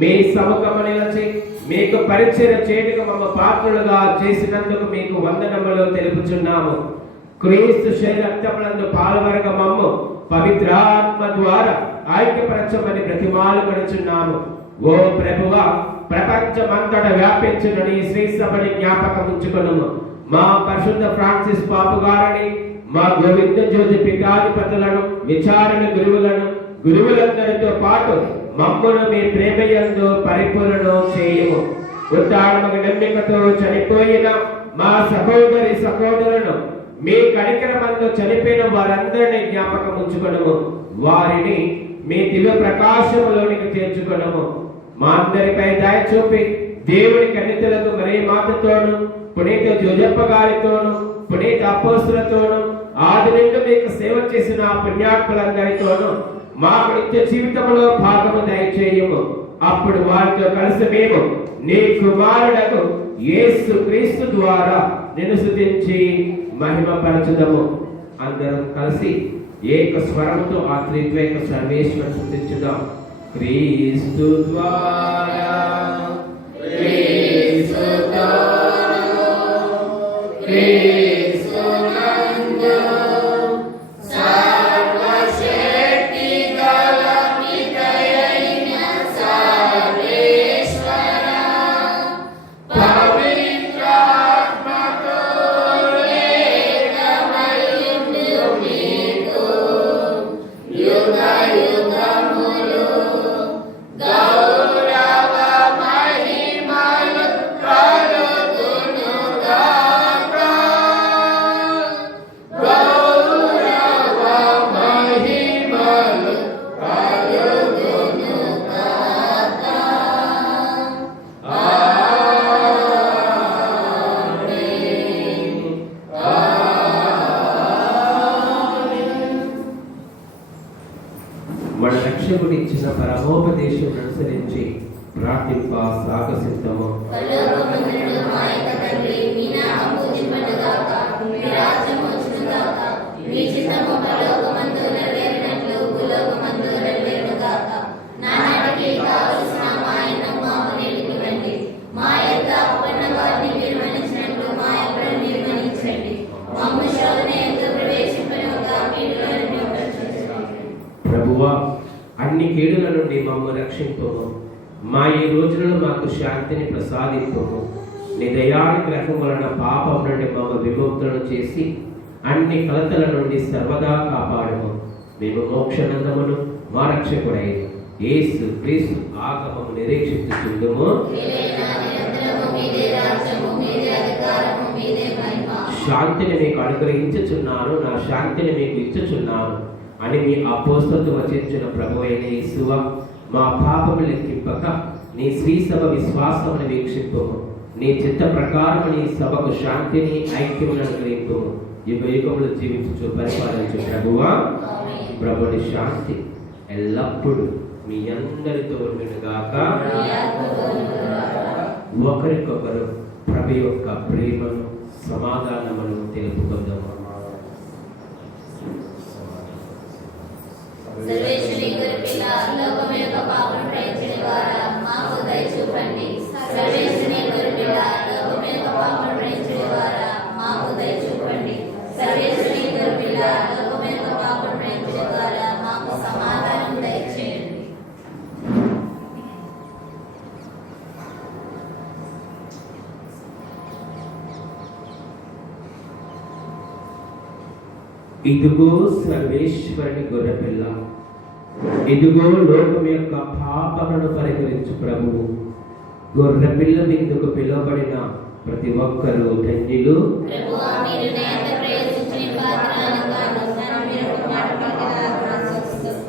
మీ సముఖము నిలిచి మీకు పరిచయ చేటుకు మమ్మ పాత్రులుగా చేసినందుకు మీకు వందనములు తెలుపుచున్నాము. క్రీస్తు శరీర రక్తములందు పాల్గొనగ మమ్ము పవిత్రాత్మ ద్వారా ఐక్యపరచమని ప్రతిమాలు పడుచున్నాము. ఓ ప్రభువా, ప్రపంచమంతట వ్యాపించిన నీ శ్రీ సభని జ్ఞాపకం ఉంచుకొనుము. మా పరిశుద్ధ ఫ్రాన్సిస్ పాపు గారిని, మా గోవింద జ్యోతి పీఠాధిపతులను, విచారణ గురువులందరితో పాటు మమ్మును మీ ప్రేమయందు పరిపూర్ణను చేయము. ఉత్తానముగ నమ్మికతో చనిపోయిన మా సహోదరి సహోదరులను, మీ కనికరమందు చనిపోయిన వారందరినీ జ్ఞాపకం ఉంచుకొనుము. వారిని మీ దివ్య ప్రకాశములోనికి చేర్చుకొనుము. మా అందరిపై దయ చూపి దేవుని కన్యతలకు మరే మాతతోను, పునీత జోజప్ప గారితోను, పునీత అపోస్తులతోను, ఆది నుండి మీకు సేవ చేసిన ఆ పుణ్యాత్ములందరితోనూ మాకు నిత్య జీవితంలో భాగము దయచేయము. అప్పుడు వారితో కలిసి మేము నీ కుమారుడకు యేసు క్రీస్తు ద్వారా నిన్ను స్తుతించి మహిమపరచుదము. అందరం కలిసి ఏక స్వరంతో ఆ త్రిత్వైక సర్వేశ్వరుని స్తుతించుదాం. క్రీస్తు ద్వారా మన రక్షకుడిచ్చిన పరమోపదేశం అనుసరించి ప్రార్థింప సాగసిద్ధము. పరలోకమందున్న మా యొక్క తండ్రి, మీ నామము పూజింపబడుగాక, మీ రాజ్యము వచ్చునుగాక, మీ చిత్తము పరలోకమందు నెరవేరినట్లు భూలోకమందు నెరవేరునుగాక. నానాటికి కావలసిన మా అన్నము మాకు నేటికి ఇవ్వండి. మా యొక్క అప్పున్న వారిని మీరు మన్నించినట్లు మా అప్పులను మీరు మన్నించండి. మమ్ము శోధన యందు ప్రవేశింపనివ్వక కీడుల నుండి రక్షించండి. ప్రభువా, అన్ని కీడుల నుండి మమ్ము రక్షింపుము. మా ఈ రోజులలో మాకు శాంతిని ప్రసాదింపుము. నీ దయానుగ్రహం వలన పాపం నుండి మమ్మ విముక్తులను చేసి అన్ని కలతల నుండి సర్వదా కాపాడుము. మేము మోక్షనందమును మా రక్షకుడైన యేసు క్రీస్తు ఆగమము నిరీక్షించుచుందుము. శాంతిని మీకు అనుగ్రహించుచున్నాను, నా శాంతిని మీకు ఇచ్చుచున్నాను అని మీ అపోస్తలుతో వచించిన ప్రభువైన యేసువా, మా పాపము లెక్కింపక నీ శ్రీ సభ విశ్వాసమును వీక్షింపుము. నీ చిత్త ప్రకారము నీ సభకు శాంతిని ఐక్యమును అనుగ్రహింపుము. యుగ యుగములు జీవించు పరిపాలించు ప్రభువా. ప్రభుని శాంతి ఎల్లప్పుడూ మీ అందరితో ఉండునుగాక. ఒకరికొకరు ప్రభు యొక్క ప్రేమను సమాధానమును తెలుపుకుందాము. సర్వేశ్వరి గొర్రెపిల్ల, లోకం యొక్క పాపం ప్రయత్నం ద్వారా మాకు దయ చూపండి. సర్వేశ్వరి గొర్రెపిల్ల, లోకం యొక్క పాపం ప్రయత్నం ద్వారా మాకు దయ చూపండి. సర్వేశ్వరి గొర్రెపిల్ల, లోకం యొక్క పాపం ప్రయత్నం ద్వారా మాకు సమాధానం దయచేయండి. ఇదిగో సర్వేశ్వరుని గొర్రెపిల్ల, ఇదిగో లోకం యొక్క పాపములను పరిహరించు ప్రభువు. గొర్రెపిల్ల విందుకు పిలువబడిన ప్రతి ఒక్కరూ ధన్యులు. ప్రభువా, మీరు నా యందు ప్రవేశించని పాత్రలను కాను, నన్ను మీరు ఒక మాట పలికిన ఆశిస్తున్నాను.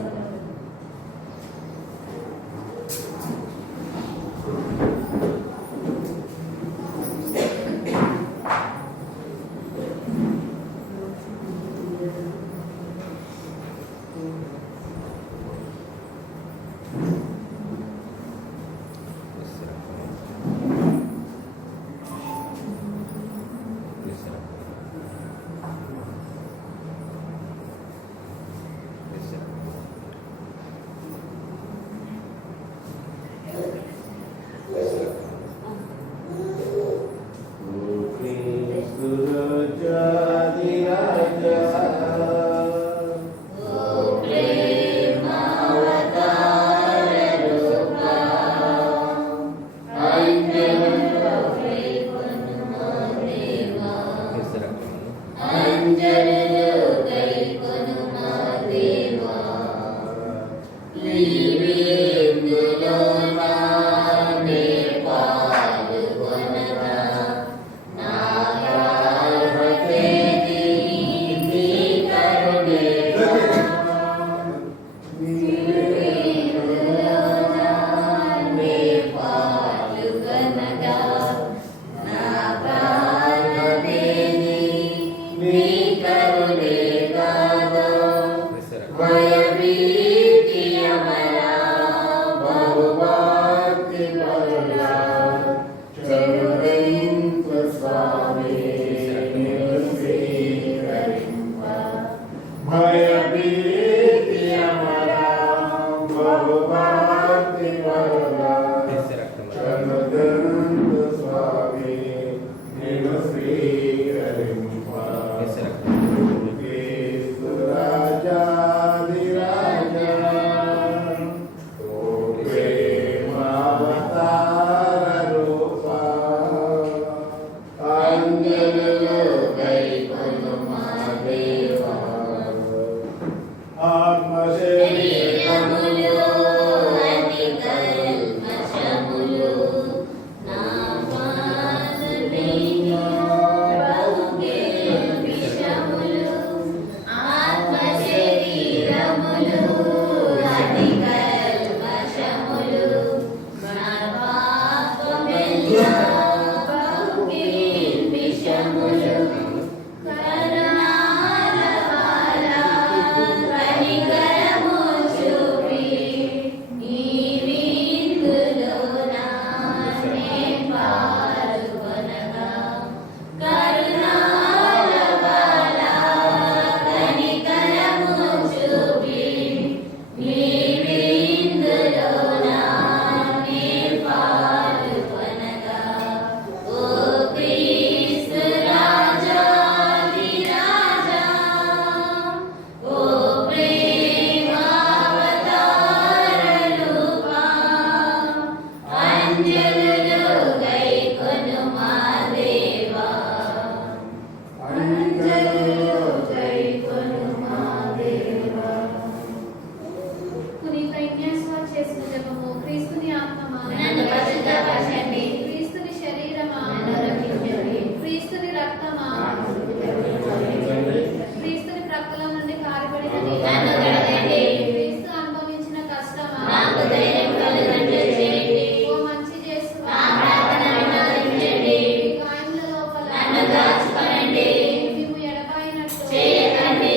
నీ కరుణే భయభీతి అమరా బహుభక్తి పరులా చెరుదింపు స్వామి నిన్ను స్వీకరింప భయభీతి అమరా బహుభక్తి పరులా చెరుదింపు స్వామి నిన్ను స్వీకరింప క్రీస్తు రాజాధిరాజా ఓ ప్రేమావతార రూపా అంజలిలో గైకొను మా దేవా ఆత్మశరీరములు అతి కల్మషములు నా పాదనీయో బహుగే విషములు ఆత్మశరీరములు అతి కల్మషములు నా పాపమెల్లా బహుగే విషములు కరుణారవాలా కనికరము చూపి నీ విందులోన నే పాల్గొనగా కరుణారవాలా కనికరము చూపి నీ విందులోన నే పాల్గొనగా ఓ క్రీస్తు రాజాధిరాజా ఓ ప్రేమావతార రూపా అంజలిలో గైకొను మా దేవా అంజలిలో గైకొను మా దేవా. పునీత ఇగ్నాసియస్ చేసిన జపము. క్రీస్తుని ఆత్మమా నన్ను పరిశుద్ధపరచండి. క్రీస్తుని శరీరమా నన్ను రక్షించండి. క్రీస్తుని రక్తమా క్రీస్తుని ప్రక్కల నుండి కారిపడిన నీరు. నన్ను కడగండి. క్రీస్తు అనుభవించిన కష్టమా నాకు ధైర్యం కలుగజేయండి చేయండి. ఓ మంచి యేసువా, నా ప్రార్థన వినోదించండి. ఈ గాయముల లోపల నన్ను దాచుకొనండి. మేము ఎడబాయినట్టు చేయకండి.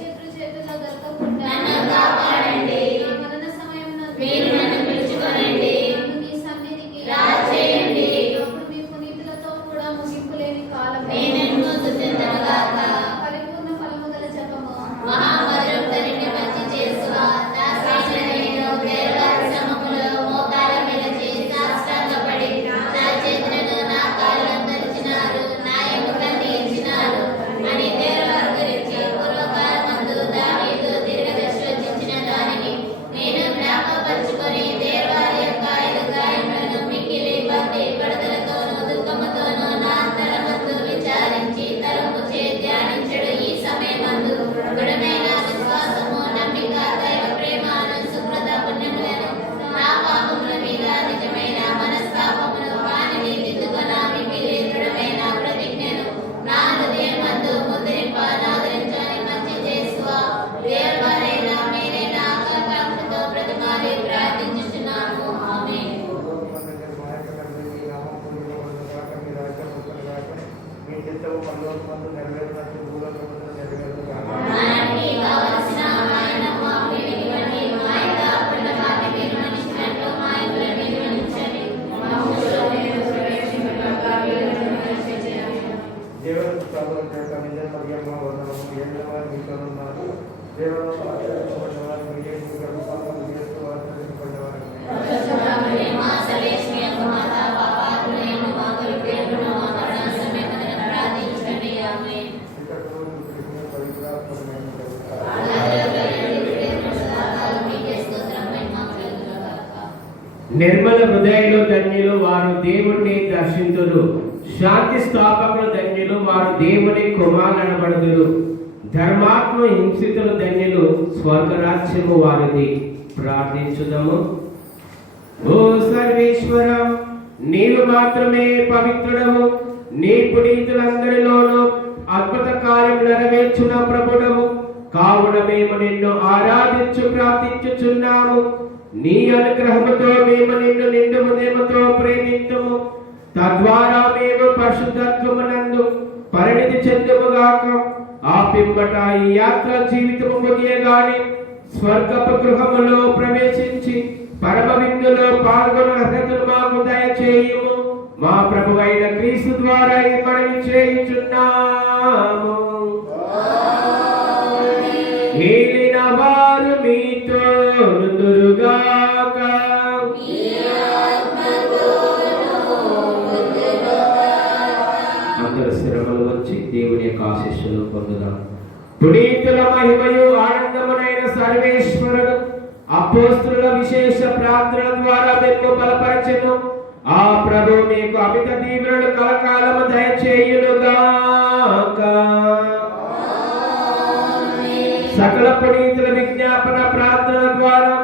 శత్రు చేతుల్లో దొరకకుండా నన్ను కాపాడండి. నా మరణ సమయమునందు మీరు నన్ను పిలుచుకొనండి. నన్ను మీ సన్నిధికి రాచేయండి. అప్పుడు మీ పునీతులతో కూడా ముగింపు లేని కాలం నేనెన్నో స్తుతింతునుగాక. పరిపూర్ణ ఫలము గల జపము. మహామధురం ధరణి మంచి చేసువా, నా శ్రేష్ఠ నేను దేవదారు సమములో మోకాళ్ళ మీద చేసి సాష్టాంగపడి నా చేతులను నా కాళ్ళను తరిచినారు, నా ఎముకలను ఇచ్చినారు అని దేవవారు గురించి పూర్వకాలమందు దావీదు దీర్ఘదర్శించిన దానిని నేను జ్ఞాపకపరుచుకొని దేవవారి యొక్క 5 గాయములను మిక్కిలి భక్తి పడుదలతోనూ దుఃఖముతోనూ నా అంతరమందు విచారించి తలపుచే ధ్యానించడు ఈ సమయమందు దృఢమైన విశ్వాసము, నమ్మిక, దైవ ప్రేమను, సుకృత పుణ్యములను, నా పాపముల మీద నిజమైన మనస్తాపమును, వానిని దిద్దుకొన మిక్కిలి దృఢమైన ప్రతిజ్ఞను నా హృదయమందు ముద్రింప నాదరించని మంచి చేసువా, దేవవారైన మీరైన ఆకాంక్షతో ప్రతిమారి ప్రార్థించుచున్నాము. ఆమేన్. మనకి కావలసిన ఆయన మాకు ఇవ్వండి. మా యొక్క అపరాధాలను మీరు మన్నించినట్లు మా అప్పులను మీరు మన్నించండి. మమ్ము శోధనలో ప్రవేశింపక వీరులను రక్షించండి. పరిశుద్ధమణి మా సర్వేశ్వరి యొక్క మాత, పాపాత్ములైన మా కొరకు ఎప్పుడూ మా మరణ సమయమున ప్రార్థించండి. ఆమేన్. మీకే స్తోత్రం, మహిమ కలుగునుగాక. నిర్మల హృదయులు ధన్యులు, వారు దేవుణ్ణి దర్శింతురు. శాంతి స్థాపకులు ధన్యులు, వారు దేవుని కుమారులనబడుదురు. ధర్మాత్మ హింసితులు ధన్యులు, స్వర్గరాజ్యము వారిది. ప్రార్థించుదము. ఓ సర్వేశ్వర, నీవు మాత్రమే పవిత్రుడము. నీ పునీతులందరిలోనూ అద్భుత కార్యం నెరవేర్చున్న ప్రభుడము. కావున మేము నిన్ను ఆరాధించు ప్రార్థించుచున్నాము. నీ అనుగ్రహముతో మేము నిన్ను నిండు హృదయముతో ప్రేమింతుము. తద్వారా మేము పరిశుద్ధత్వమునందు పరిణితి చెందుముగాక. ఆ పిమ్మట ఈ యాత్ర జీవితము ముగియగానే స్వర్గపు గృహములో ప్రవేశించి పరమ విందులో పాల్గొన అర్హతను మాకు దయచేయుము. మా ప్రభువైన క్రీస్తు ద్వారా ఇది మనవి చేయుచున్నాము. ఏలిన వారు మీతో నుందురుగాక. అందరు శ్రమలు వచ్చి దేవుని యొక్క ఆశీస్సులు పొందుదాం. పునీతుల మహిమయు ఆనందమునైన సర్వేశ్వరుడు అపోస్తుల విశేష ప్రార్థన ద్వారా మీకు బలపరచెను. ఆ ప్రభు మీకు అమిత దీవెనలు కలకాలము దయచేయునుగాక. సకల పునీతుల విజ్ఞాపన ప్రార్థన ద్వారా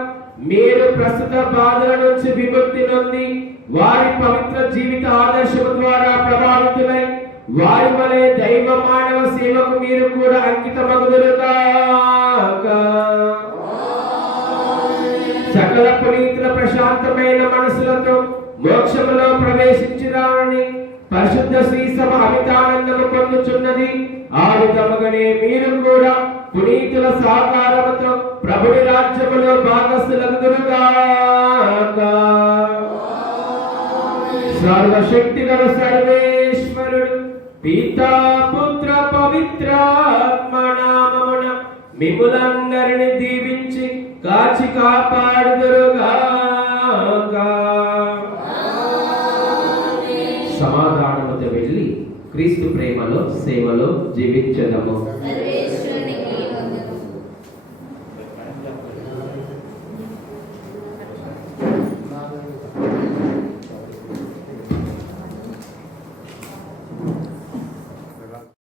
మీరు ప్రస్తుత బాధల నుంచి విముక్తి నొంది వారి పవిత్ర జీవిత ఆదర్శము ద్వారా ప్రభావితులై వారి వలె దైవ మానవ సేవకు మీరు కూడా అంకితమగుదురుగాక. సకల పునీతుల ప్రశాంతమైన మనసులతో మోక్షములో ప్రవేశించిరాని పరిశుద్ధ శ్రీ సభ అమితానందము పొందుచున్నది. ఆ విధముగానే మీరు కూడా పునీతుల సహకారముతో ప్రభుని రాజ్యములో భాగస్థులగుదురుగాక. సర్వశక్తిగల సర్వేశ్వరుడు పితా పుత్ర పవిత్రాత్మ నామమున మిమ్ములందరిని దీవించి కాచి కాపాడుదురుగాక. సమాధానముతో వెళ్ళి క్రీస్తు ప్రేమలో సేవలో జీవించదము.